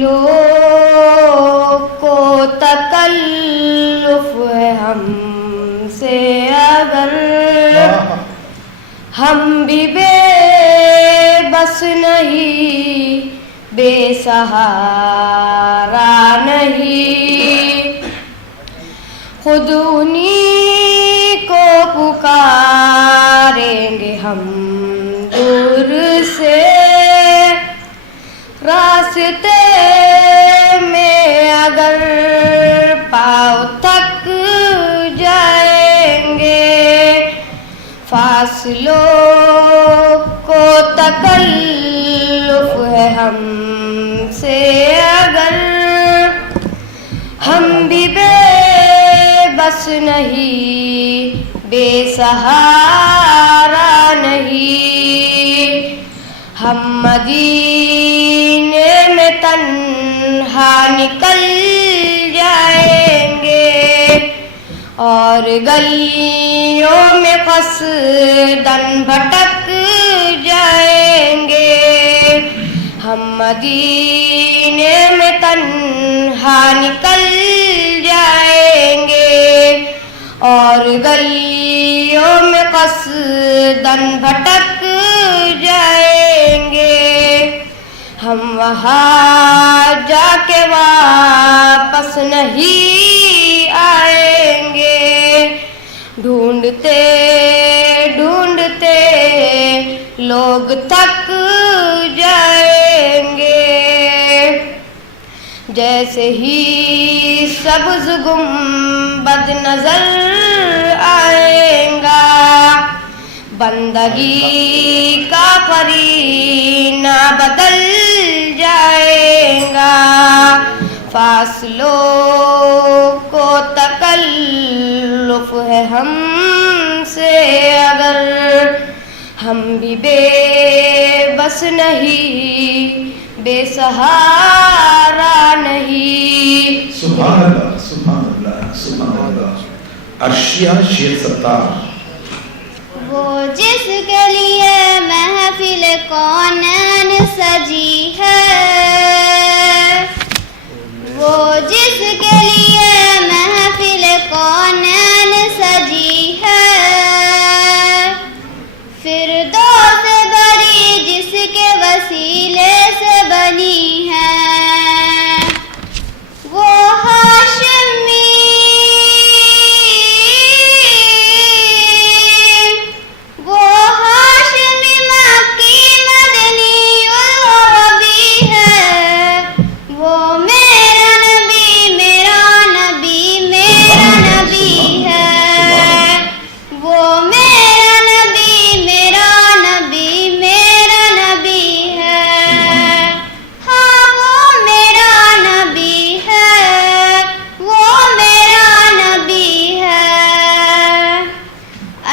لوگ کو تکلف ہے ہم سے اگر ہم بھی بے بس نہیں بے سہارا نہیں خود انہی کو پکاریں گے ہم دور سے راستے میں اگر پاؤں تک جائیں گے فاصلوں کو تکلف ہے ہم سے اگر ہم بھی بے بس نہیں بے سہارا نہیں ہم مدینے میں تنہا نکل جائیں گے اور گلیوں میں قصداً بھٹک جائیں گے ہم مدینے میں تنہا نکل جائیں گے اور گلیوں میں قصداً بھٹک جائیں گے ہم وہاں جا کے واپس نہیں آئیں گے ڈھونڈتے ڈھونڈتے لوگ تھک جائیں گے جیسے ہی سبز گنبد نظر آئے گا بندگی کا قرینہ بدل جائے گا فاصلوں کو تکلف ہے ہم سے اگر ہم بھی بے بس نہیں بے سہارا نہیں. سبحان اللہ سبحان اللہ سبحان اللہ. عرشیہ شیخ ستار. وہ جس کے لیے محفل کونین سجی ہے وہ جس کے لیے محفل کونین سجی ہے فردوس بری جس کے وسیلے سے بنی ہے وہ ہاشمی مکی مدنی العربی ہے وہ میرا نبی میرا نبی میرا نبی ہے وہ میرا نبی میرا نبی میرا نبی ہے ہاں وہ میرا نبی ہے وہ میرا نبی ہے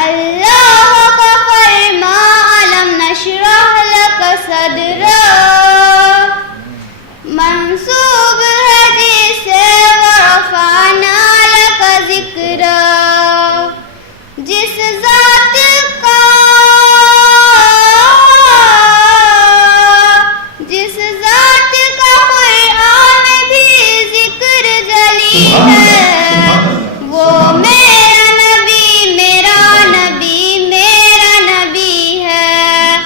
اللہ کا فرما علم نشرح لک صدرا منصوب ہے جسے ورفعنا لک ذکرا جس ذات کا قرآن بھی ذکر جلی ہے وہ میرا نبی میرا نبی میرا نبی ہے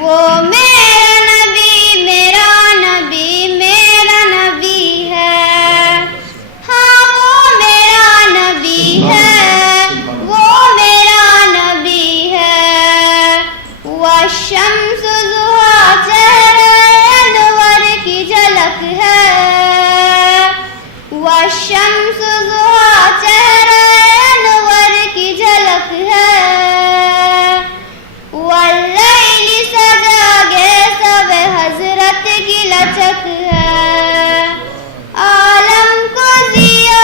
وہ میرا نبی میرا نبی میرا نبی ہے ہاں وہ میرا نبی ہے وہ میرا نبی ہے والشمس ضحا چہرہ انور کی جھلک ہے والشمس ضحا چہرہ انور کی جھلک ہے واللیل سجا گے سب حضرت کی لچک ہے عالم کو ضیا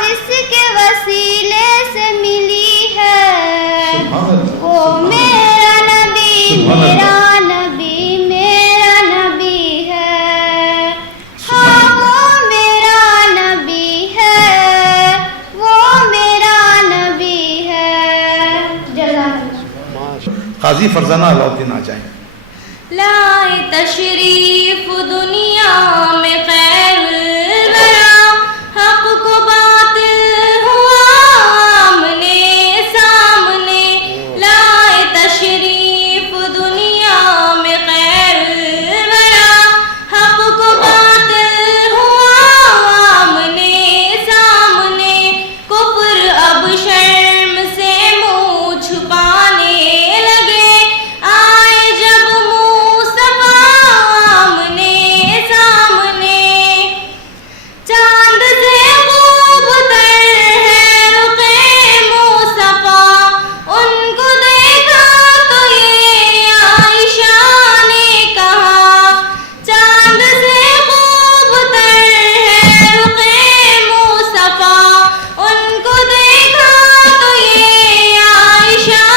جس کے وسیلے سے ملی ہے وہ میرا نبی میرا نبی میرا نبی ہے ہاں وہ میرا نبی ہے وہ میرا نبی ہے قاضی فرزانہ علاؤالدین آ جائیں. لائے تشریف دنیا میں خیر الورا، حق کو باطل ہوا آمنے سامنے. لائے تشریف دنیا میں خیر الورا، حق کو باطل ہوا آمنے سامنے. کفر اب شرم سے منہ چھپانے لگے، آئے جب مصطفیٰ آمنے سامنے. چاند سے خوب تر ہے رخ مصطفیٰ، ان کو دیکھا تو یہ عائشہ نے کہا. چاند سے خوب تر ہے رخ مصطفیٰ، ان کو دیکھا تو یہ عائشہ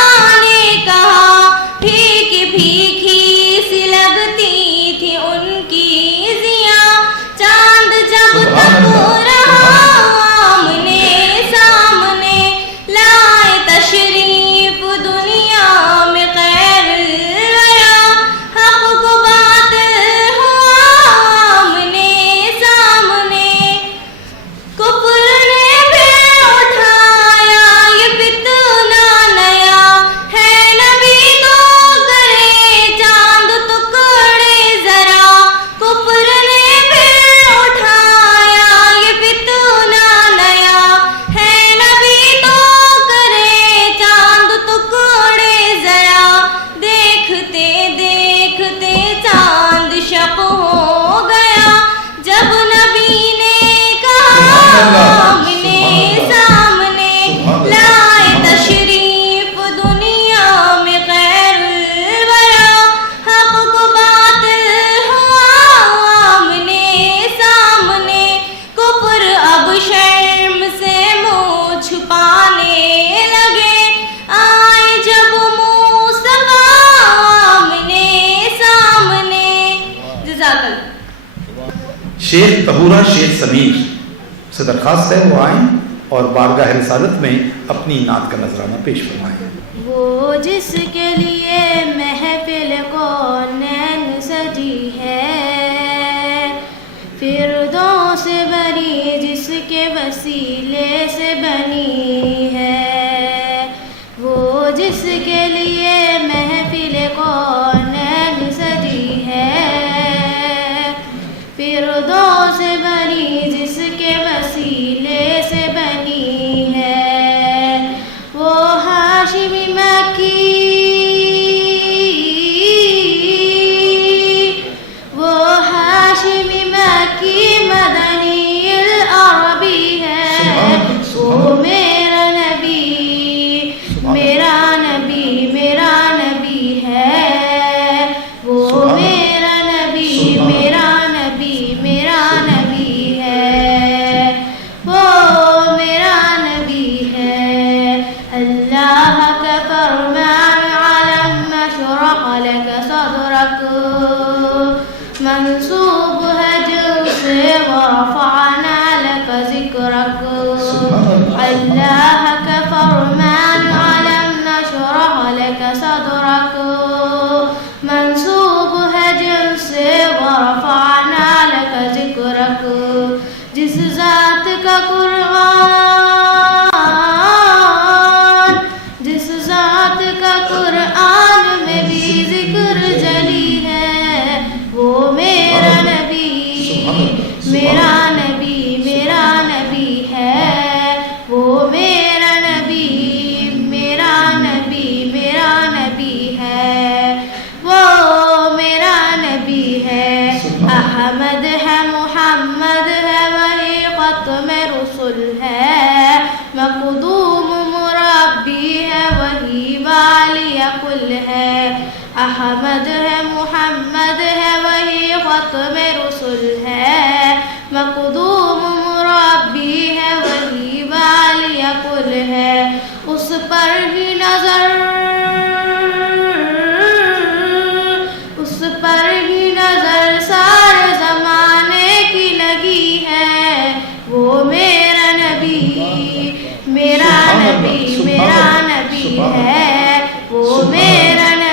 نے کہا. پھیکی پھیکی سی لگتی تھی ان کی ضیا، چاند جب تک رہا آمنے سامنے. لائے تشریف دنیا میں خیر الورا، حق کو باطل ہوا آمنے سامنے. کفر نے پھر اٹھایا یہ فتنہ نیا، ہے نبی تو کرے چاند ٹکڑے ذرا. کفر نے پھر اٹھایا یہ فتنہ نیا، ہے نبی تو کرے چاند ٹکڑے ذرا. دیکھتے دیکھتے چاند شق ہو گیا، جب نبی نے کہا آمنے سامنے. لائے تشریف دنیا میں خیر الورا، حق کو باطل ہوا آمنے سامنے. کفر اب شرم سے منہ چھپانے لگے، آئے جب مصطفیٰ آمنے سامنے. جزاک اللہ. شیخ طہورہ شیخ سمیر سے درخواست ہے وہ آئیں اور بارگاہ رسالت میں اپنی نعت کا نذرانہ پیش فرمائیں. وہ جس کے لیے محفل کونین سجی ہے، فردوس سے بنی جس کے وسیلے سے بنی ہے. وہ جس کے لیے محفل کونین سجی ہے، فردوس سے بنی جس کے وسیلے سے بنی ہے. وہ ہاشمی مکی، وہ ہاشمی مکی مدنی العربی ہے. وہ میرا نبی، میرا نبی، میرا نبی ہے. وہ میرا نبی، میرا نبی، میرا نبی ہے. وہ میرا نبی ہے. اللہ کا فرمان علم شرح لك صدرك، منصوب ہے جن سے ورفعنا لك ذکرك. اللہ کا فرمان علم نشرح لك صدرك، منصوب ہے جن سے ورفعنا لك ذکرك. جس ذات کا قرآن، جس ذات کا قرآن میں بھی ذکر جلی ہے، وہ میرا نبی، میرا نبی، میرا نبی ہے. وہ میرا نبی، میرا نبی، میرا نبی ہے. وہ میرا نبی ہے. احمد ہے، محمد ہے، وہی ختم رسول ہے. مقدوم مربی ہے، وہی والی کل ہے. احمد ہے، محمد ہے، وہی ختم رسول ہے. مقدوم مربی ہے، وہی والی کل ہے. اس پر بھی نظر، اس پر بھی نظر سارے زمانے کی لگی ہے. وہ میرا نبی، میرا نبی، میرا نبی ہے. وہ میرا نبی،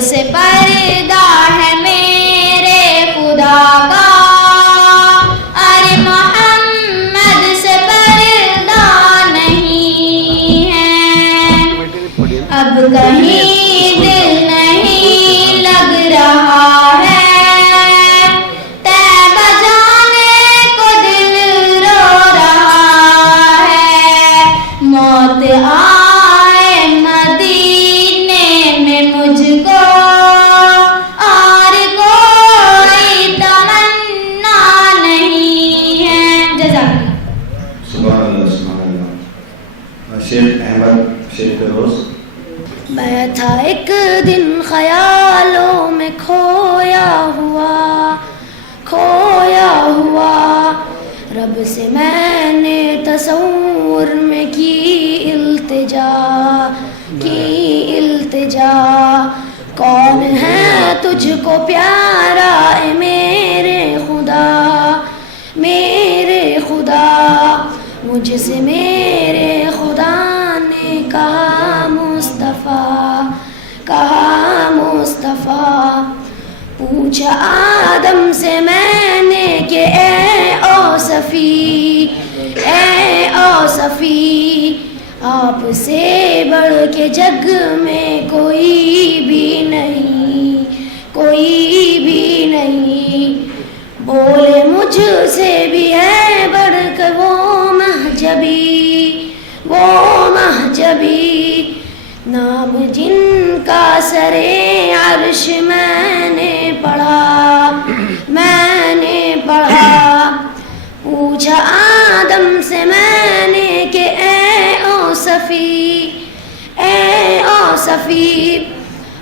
سے پردہ ہے میرے خدا کا، ارے محمد سے پردہ نہیں ہے، اب کہیں دل نہیں لگ رہا ہے، طیبہ جانے کو دل رو رہا ہے، موت آئے مدینے میں مجھ کو اور کوئی تمنا نہیں ہے۔ جزاک اللہ۔ سبحان اللہ سبحان اللہ۔ شیخ احمد شیخ فیروز۔ میں تھا ایک دن خیالوں میں کھویا ہوا، رب سے میں نے تصور میں کی التجا، کون ہے تجھ کو پیارا اے میرے خدا، مجھ سے میرے خدا نے کہا مصطفیٰ، پوچھا آدم سے میں نے کہ اے اوصفی، آپ سے بڑھ کے جگ میں کوئی بھی نہیں، بولے مجھ سے بھی ہے بڑھ کر وہ مہجبی، نام جن کا سرے عرش میں نے پڑھا، پوچھا آدم سے میں نے کہ اے اوصفی،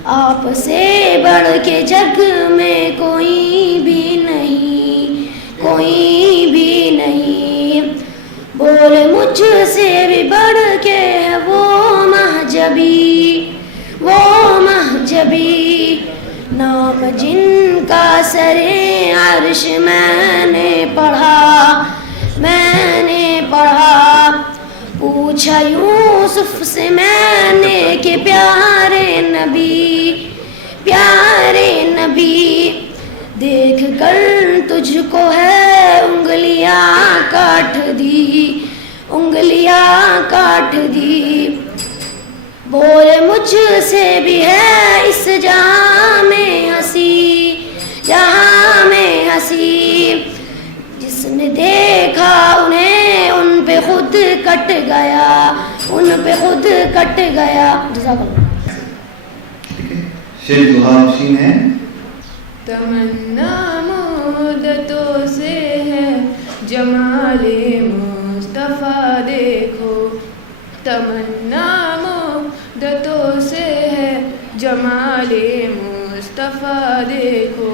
آپ سے بڑھ کے جگ میں کوئی بھی نہیں، بولے مجھ سے بھی بڑھ کے ہے وہ مہجبی، نام جن کا سرے عرش میں نے پڑھا، پوچھا یوسف سے میں نے کہ پیارے نبی، دیکھ کر تجھ کو ہے انگلیاں کاٹ دی، بولے مجھ سے بھی ہے اس جہاں میں ہنسی، جس نے دیکھا انہیں ان پہ خود کٹ گیا۔ جزاک اللہ۔ شیخ زہار شین ہے۔ تمنا مدتوں سے ہے جمال مصطفیٰ دیکھو، تمنا مدتوں سے ہے جمال مصطفیٰ دیکھو،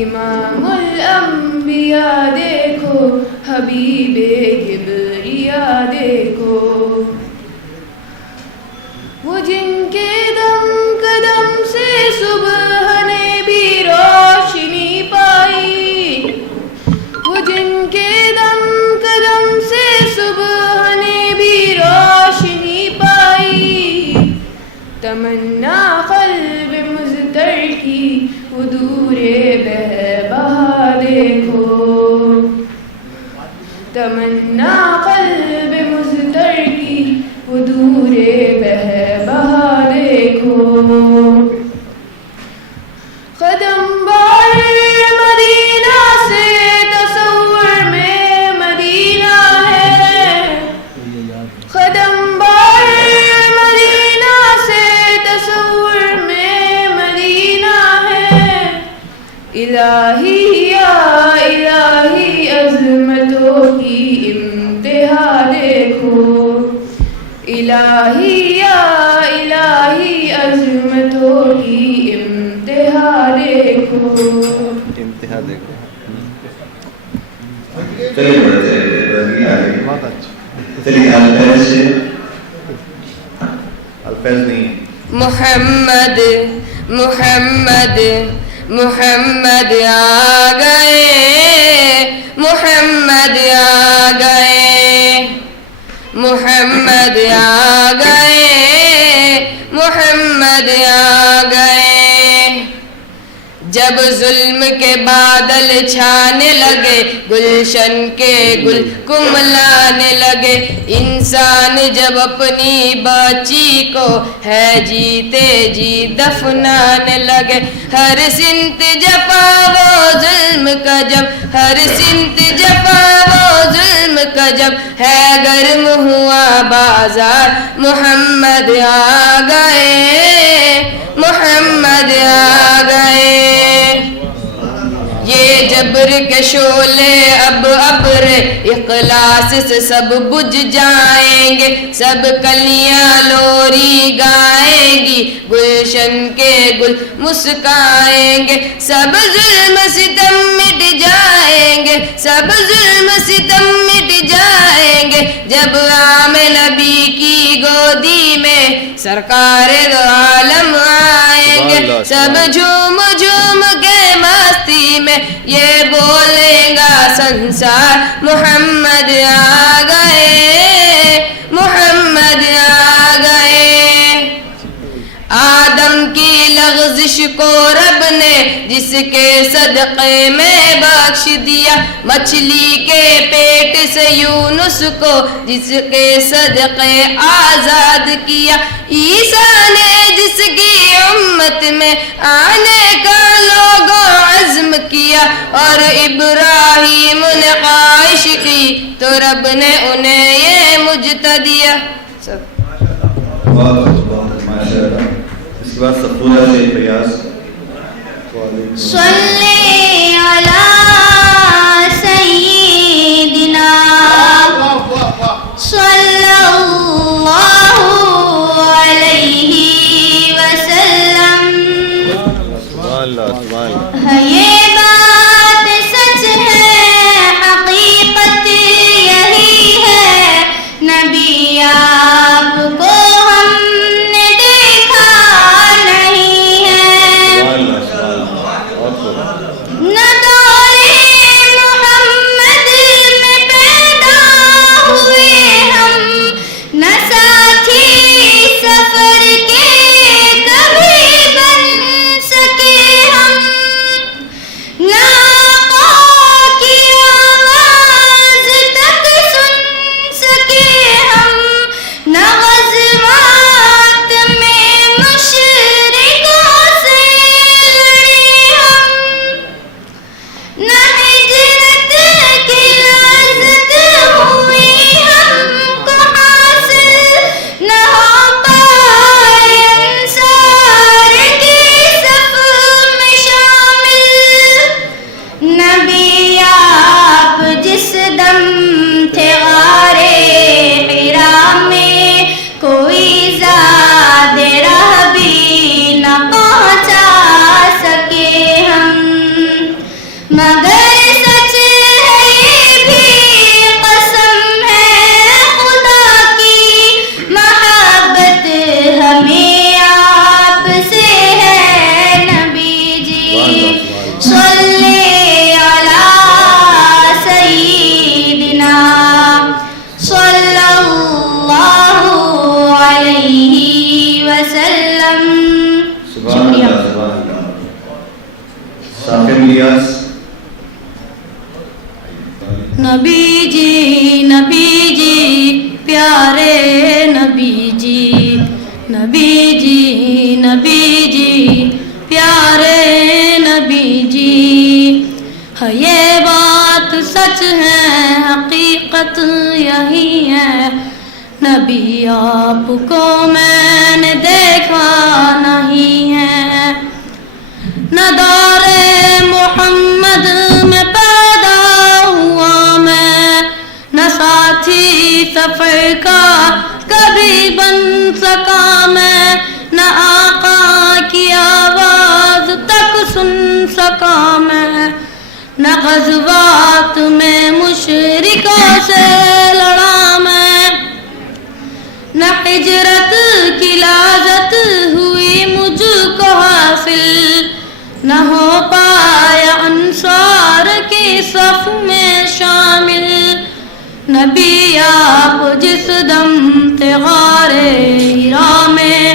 امام الانبیاء دیکھو، حبیب کبریا دیکھو، وہ جن کے دم قدم سے صبح نے بھی روشنی پائی، وہ جن کے دم قدم سے صبح نے بھی روشنی پائی، تمنا قلب مضطر کی وہ دور بہہ بہا دیکھو، تمنا قلب مضطر کی وہ دور بہہ بہا دیکھو، قدم بار مدینہ سے تصور میں مدینہ ہے، قدم بار مدینہ سے تصور میں مدینہ ہے، الہی یا الہی عظمتوں کی انتہا دیکھو، الہی یا الہی عظمتوں کی انتہا دیکھو۔ چلیے بڑھتے بہت اچھا۔ چلیے الفیض نہیں ہے۔ محمد محمد محمد آ گئے، محمد آ گئے، محمد آ گئے، محمد آ گئے. جب ظلم کے بادل چھانے لگے گلشن کے گل کملانے لگے, انسان جب اپنی بچی کو ہے جیتے جی دفنانے لگے, ہر سمت جفا وہ ظلم کا جب, ہر سمت جفا وہ ظلم کا جب ہے گرم ہوا بازار, محمد آ گئے, محمد آ گئے. یہ جبر کے شعلے اب ابر اخلاص سے سب بجھ جائیں گے, سب کلیاں لوری گائیں گی, گلشن کے گل مسکائیں گے, سب ظلم ستم مٹ جائیں گے, سب ظلم ستم مٹ جائیں گے, جب عام نبی کی گودی میں سرکار دو عالم آئیں گے, سب جھوم جھوم کے مستی میں یہ بولے گا سنسار, محمد آ گئے, محمد آ گئے. آدم کی لغزش کو رب نے جس کے صدقے میں بخش دیا, مچھلی کے پیٹ سے یونس کو جس کے صدقے آزاد کیا, عیسیٰ نے جس کی امت میں آنے کا لوگوں عزم کیا, اور ابراہیم نے خواہش کی تو رب نے انہیں یہ مجتہ دیا. اس کے بعد سفورہ شیخ فیاض. صلی علی سیدنا صلی اللہ علیہ وسلم. یہ بات سچ ہے, حقیقت یہی ہے, نبی آپ کو ہم نے دیکھا نہیں ہے, نہ دور محمد میں پیدا ہوئے ہم, نہ ساتھی سفر کے کبھی بن سکے ہم, نہ آقا کی آواز تک سن سکے ہم, نہ غزوات میں مشرکوں سے لڑے ہم, نہ ہجرت کی لذت ہوئی ہم کو حاصل, نہ ہو پائے انصار کی صف میں شامل. نبی آپ جس دم تھے غارِ حرا میں, کوئی زاد راہ بھی نہ پہنچا سکے ہم, مگر سچ ہے یہ بھی قسم ہے خدا کی, محبت ہمیں آپ سے ہے نبی جی. صلی علی سیدنا صلی اللہ علیہ وسلم. سبحان اللہ, سبحان اللہ. ثاقب الیاس. نبی جی پیارے نبی جی, نبی جی پیارے نبی جی. ہے یہ بات سچ ہے, حقیقت یہی ہے, نبی آپ کو میں نے دیکھا نہیں ہے, نہ دور محمد میں پیدا ہوا میں, نہ ساتھی سفر کا کبھی بن سکا میں, نہ آقا کی آواز تک سن سکا میں, نہ غزوات میں مشرکوں سے لڑا میں, نہ ہجرت کی لذت ہوئی مجھ کو حاصل, نہ ہو پایا انصار کی صف میں شامل. نبی آپ جس دم تھے غارِ حرا میں,